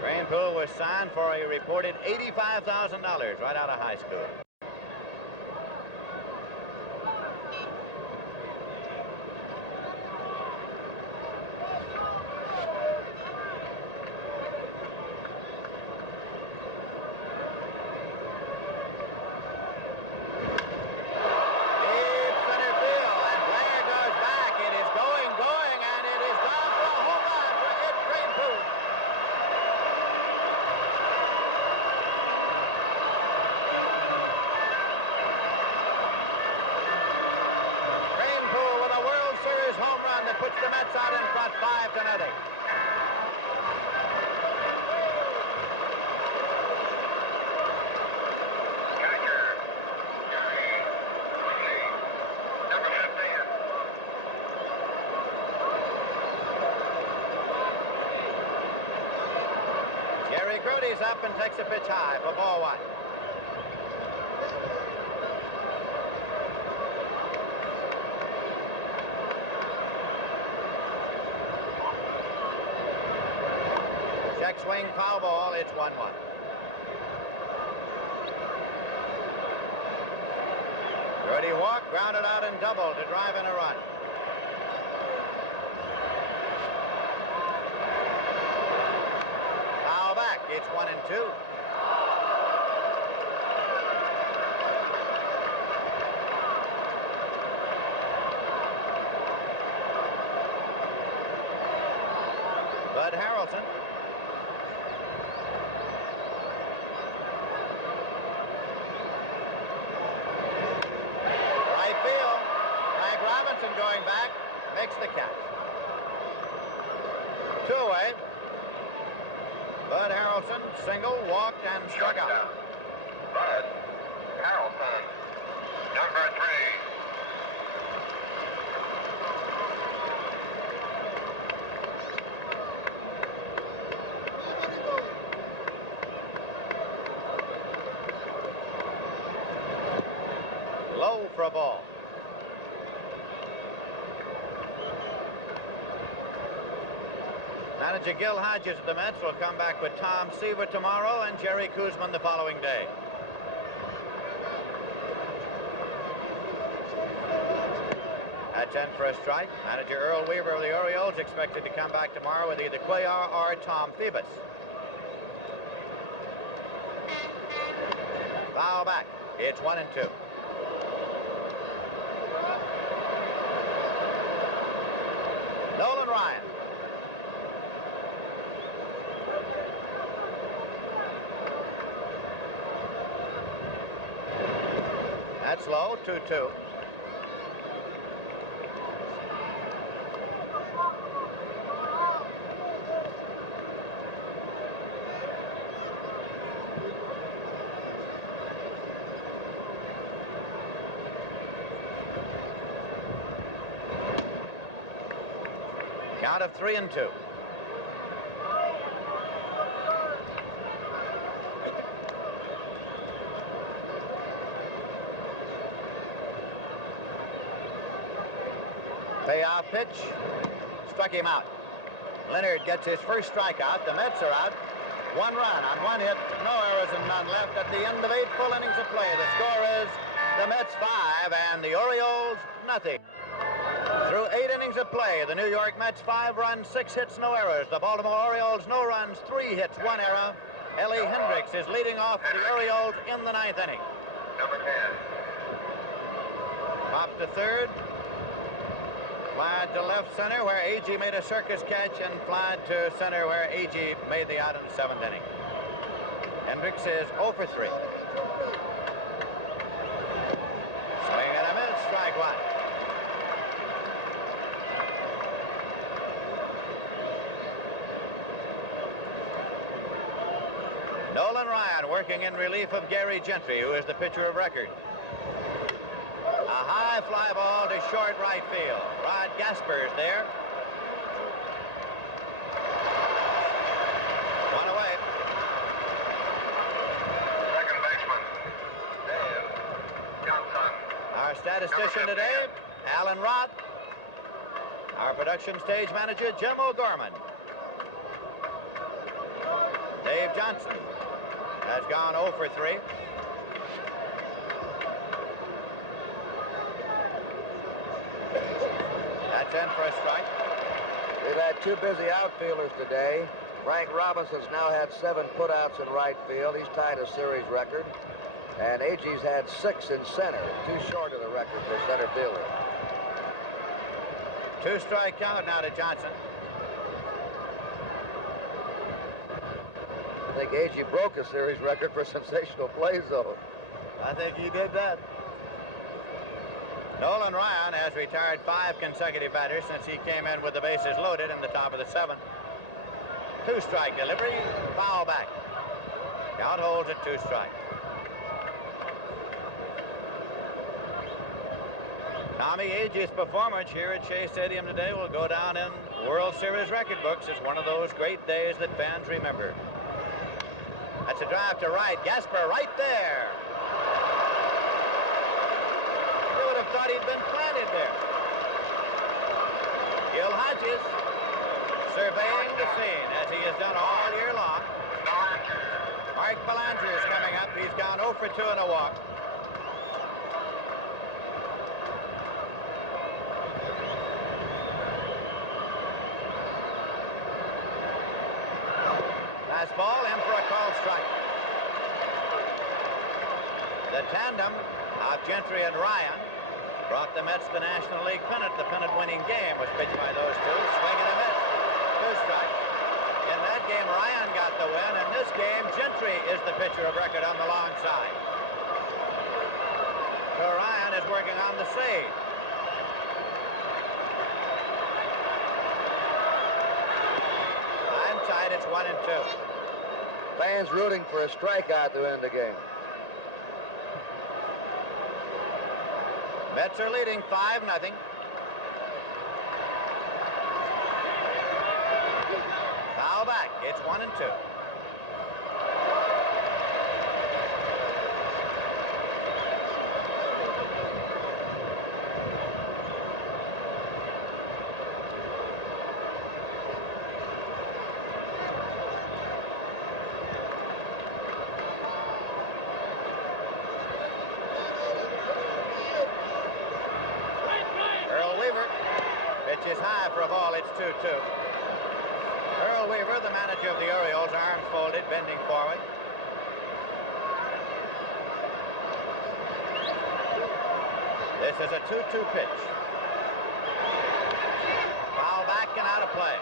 Cranepool was signed for a reported $85,000 right out of high school. Puts the Mets out in front 5-0. Catcher, Jerry, number 15. Jerry Grudy's up and takes a pitch high for ball 1. Check swing, foul ball. It's 1-1. Grudy walked, grounded out and doubled to drive in a run. Foul back. It's 1-2. Bud Harrelson. Going back, makes the catch. 2 away. Bud Harrelson, single, walked, and struck out. Bud Harrelson, number 3. Low for a ball. Manager Gil Hodges of the Mets will come back with Tom Seaver tomorrow and Jerry Koosman the following day. That's in for a strike. Manager Earl Weaver of the Orioles expected to come back tomorrow with either Cuellar or Tom Phoebus. Foul back. It's 1-2. Nolan Ryan. That's low, 2-2. Count of 3-2. Payoff pitch. Struck him out. Leonard gets his first strikeout. The Mets are out. 1 run on 1 hit. No errors and none left at the end of 8 full innings of play. The score is the Mets 5 and the Orioles nothing. Through 8 innings of play, the New York Mets 5 runs, 6 hits, no errors. The Baltimore Orioles no runs, 3 hits, 1 error. Ellie Hendricks is leading off for the Orioles in the 9th inning. number 10. Pops to third. Fly to left center where Agee made a circus catch, and fly to center where Agee made the out in the 7th inning. Hendricks is 0 for 3. Swing and a miss, strike 1. Nolan Ryan working in relief of Gary Gentry, who is the pitcher of record. A high fly ball to short right field. Rod Gasper's there. 1 away. Second baseman, statistician today, Alan Roth. Our production stage manager, Jim O'Gorman. Dave Johnson has gone 0 for 3. That's in for a strike. We've had two busy outfielders today. Frank Robinson's now had 7 putouts in right field. He's tied a series record. And Agee's had 6 in center, 2 short of the record for center fielder. 2-strike count now to Johnson. I think Agee broke a series record for sensational plays, though. I think he did that. Nolan Ryan has retired 5 consecutive batters since he came in with the bases loaded in the top of the 7th. 2-strike delivery, foul back. Count holds at 2 strikes. Tommy Agee's performance here at Shea Stadium today will go down in World Series record books as one of those great days that fans remember. That's a drive to right. Gasper right there. You would have thought he'd been planted there. Gil Hodges surveying the scene as he has done all year long. Mark Belanger is coming up. He's gone 0 for 2 in a walk. Ball in for a called strike. The tandem of Gentry and Ryan brought the Mets the National League pennant. The pennant-winning game was pitched by those two. Swing and a miss. 2 strikes. In that game, Ryan got the win. In this game, Gentry is the pitcher of record on the long side. So Ryan is working on the save. I'm tied. It's 1 and 2. Fans rooting for a strikeout to end the game. Mets are leading 5-0. Foul back. It's 1 and 2. Is high for a ball. It's 2-2. Earl Weaver, the manager of the Orioles, arms folded, bending forward. This is a 2-2 pitch. Foul back and out of play.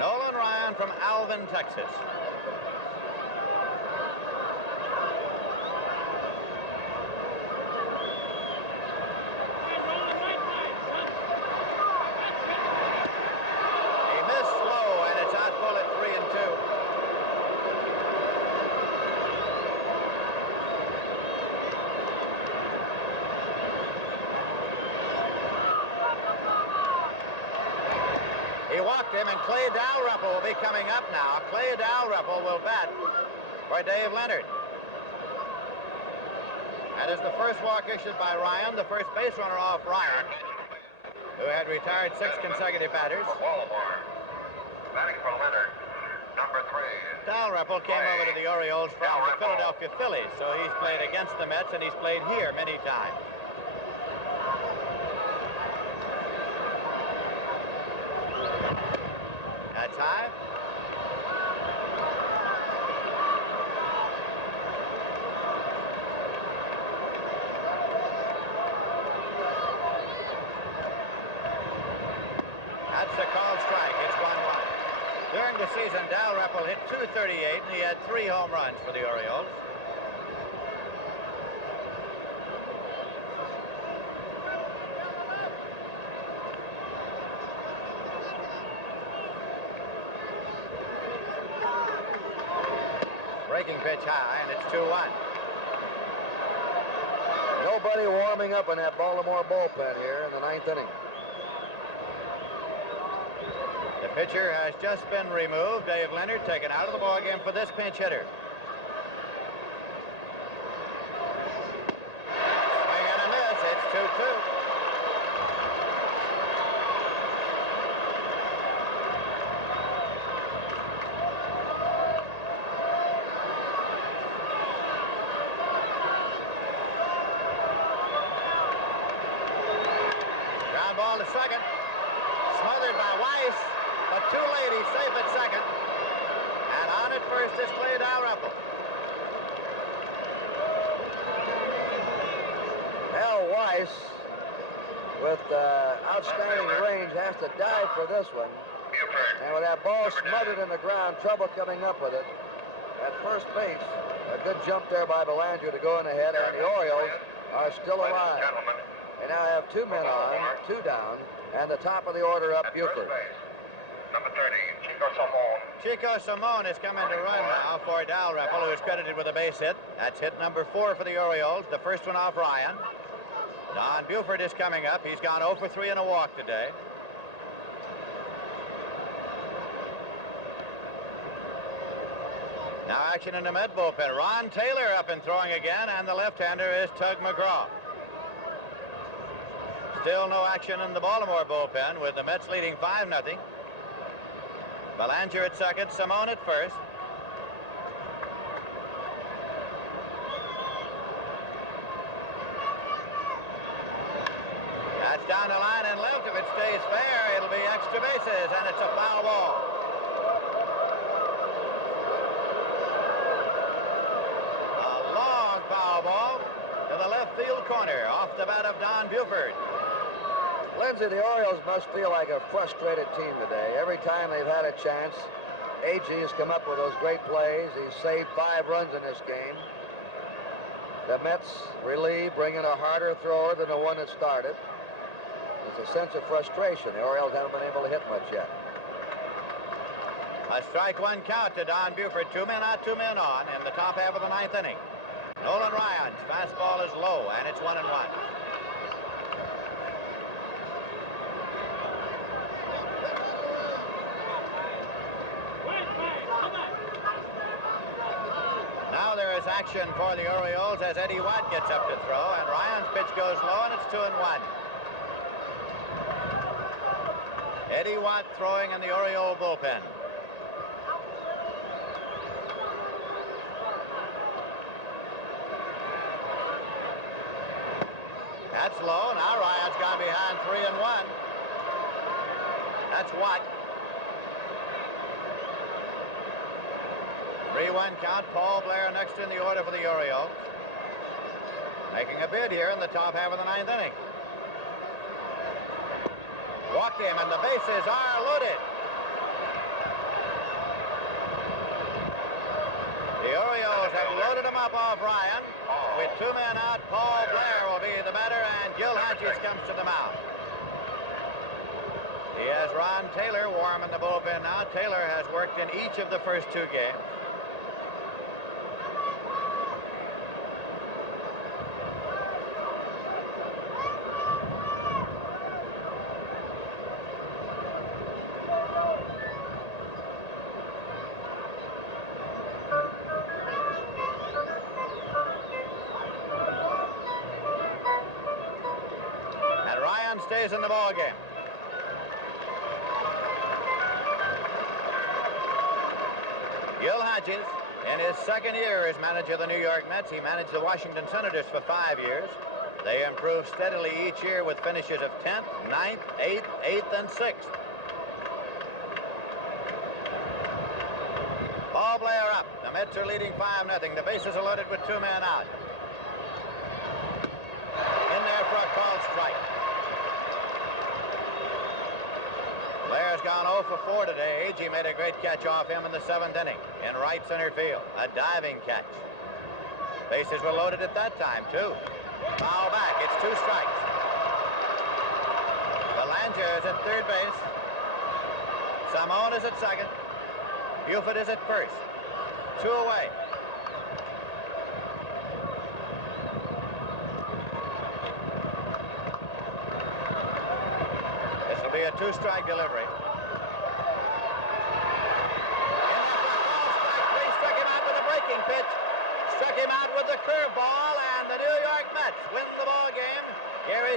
Nolan Ryan from Alvin, Texas. Him, and Clay Dalrymple will be coming up now. Clay Dalrymple will bat for Dave Leonard. That is the first walk issued by Ryan, the first base runner off Ryan, who had retired 6 consecutive batters. Baltimore. Batting for Leonard, number 3. Dalrymple came over to the Orioles from the Philadelphia Phillies, so he's played against the Mets, and he's played here many times. That's high. That's a called strike. It's 1-1. During the season, Dalrymple hit .238, and he had 3 home runs for the Orioles. Breaking pitch high, and it's 2-1. Nobody warming up in that Baltimore bullpen here in the 9th inning. The Pitcher has just been removed. Dave Leonard taken out of the ballgame for this pinch hitter. Swing and a miss. It's 2-2. Ground ball to second. Smothered by Weiss, but too late. He's safe at second. And on at first is Clay Dalrymple. Al Weiss, with outstanding range, has to dive for this one. And with that ball smothered in the ground, trouble coming up with it. At first base, a good jump there by Belanger to go in ahead, and the Orioles are still alive. They now have 2 men on, 2 down, and the top of the order up, Buford. Number 30, Chico Salmon. Chico Simone is coming to run now for Dalrymple, who is credited with a base hit. That's hit number 4 for the Orioles, the first one off Ryan. Don Buford is coming up. He's gone 0 for 3 and a walk today. Now action in the Met bullpen. Ron Taylor up and throwing again, and the left-hander is Tug McGraw. Still no action in the Baltimore bullpen, with the Mets leading 5-0. Belanger at second, Simone at first. That's down the line and left. If it stays fair, it'll be extra bases, and it's a foul ball. A long foul ball to the left field corner, off the bat of Don Buford. Lindsay, the Orioles must feel like a frustrated team today. Every time they've had a chance, A.G. has come up with those great plays. He's saved 5 runs in this game. The Mets relieved, bringing a harder thrower than the one that started. There's a sense of frustration. The Orioles haven't been able to hit much yet. A strike 1 count to Don Buford. 2 men out, 2 men on in the top half of the 9th inning. Nolan Ryan's fastball is low, and it's 1-1. Now there is action for the Orioles as Eddie Watt gets up to throw, and Ryan's pitch goes low, and it's 2-1. Eddie Watt throwing in the Oriole bullpen. That's low. Now Ryan's gone behind 3-1. That's Watt. 3-1 count. Paul Blair next in the order for the Orioles. Making a bid here in the top half of the 9th inning. Walked him, and the bases are loaded. The Orioles have loaded him up off Ryan. With 2 men out, Paul Blair will be the batter, and Gil Hodges comes to the mound. He has Ron Taylor warm in the bullpen now. Taylor has worked in each of the first 2 games. Stays in the ball game. Gil Hodges, in his 2nd year as manager of the New York Mets, he managed the Washington Senators for 5 years. They improved steadily each year with finishes of 10th, 9th, 8th, 8th, and 6th. Paul Blair up. The Mets are leading 5-0. The bases are loaded with 2 men out. In there for a called strike. Blair's gone 0 for 4 today. Agee made a great catch off him in the 7th inning in right center field. A diving catch. Bases were loaded at that time, too. Foul back. It's 2 strikes. Belanger is at 3rd base. Simone is at 2nd. Buford is at 1st. 2 away. This will be a 2-strike delivery.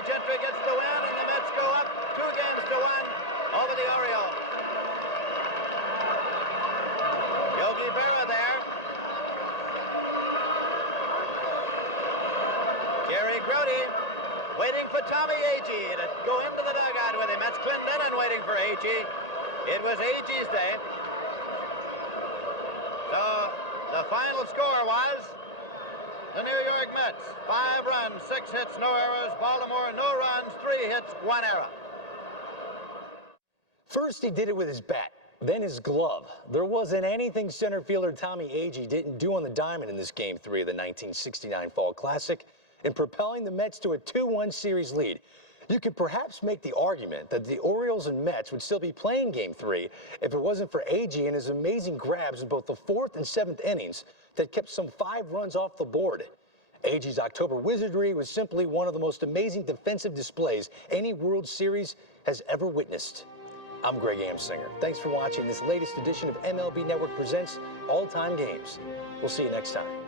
Gentry gets the win, and the Mets go up 2-1 over the Orioles. Yogi Berra there. Jerry Grody waiting for Tommy Agee to go into the dugout with him. That's Clendenin waiting for Agee. It was Agee's day. So the final score was the New York Mets, 5 runs, 6 hits, no errors. Baltimore, no runs, 3 hits, 1 error. First, he did it with his bat, then his glove. There wasn't anything center fielder Tommy Agee didn't do on the diamond in this Game 3 of the 1969 Fall Classic in propelling the Mets to a 2-1 series lead. You could perhaps make the argument that the Orioles and Mets would still be playing Game 3 if it wasn't for Agee and his amazing grabs in both the 4th and 7th innings that kept some 5 runs off the board. Agee's October wizardry was simply one of the most amazing defensive displays any World Series has ever witnessed. I'm Greg Amsinger. Thanks for watching this latest edition of MLB Network Presents All-Time Games. We'll see you next time.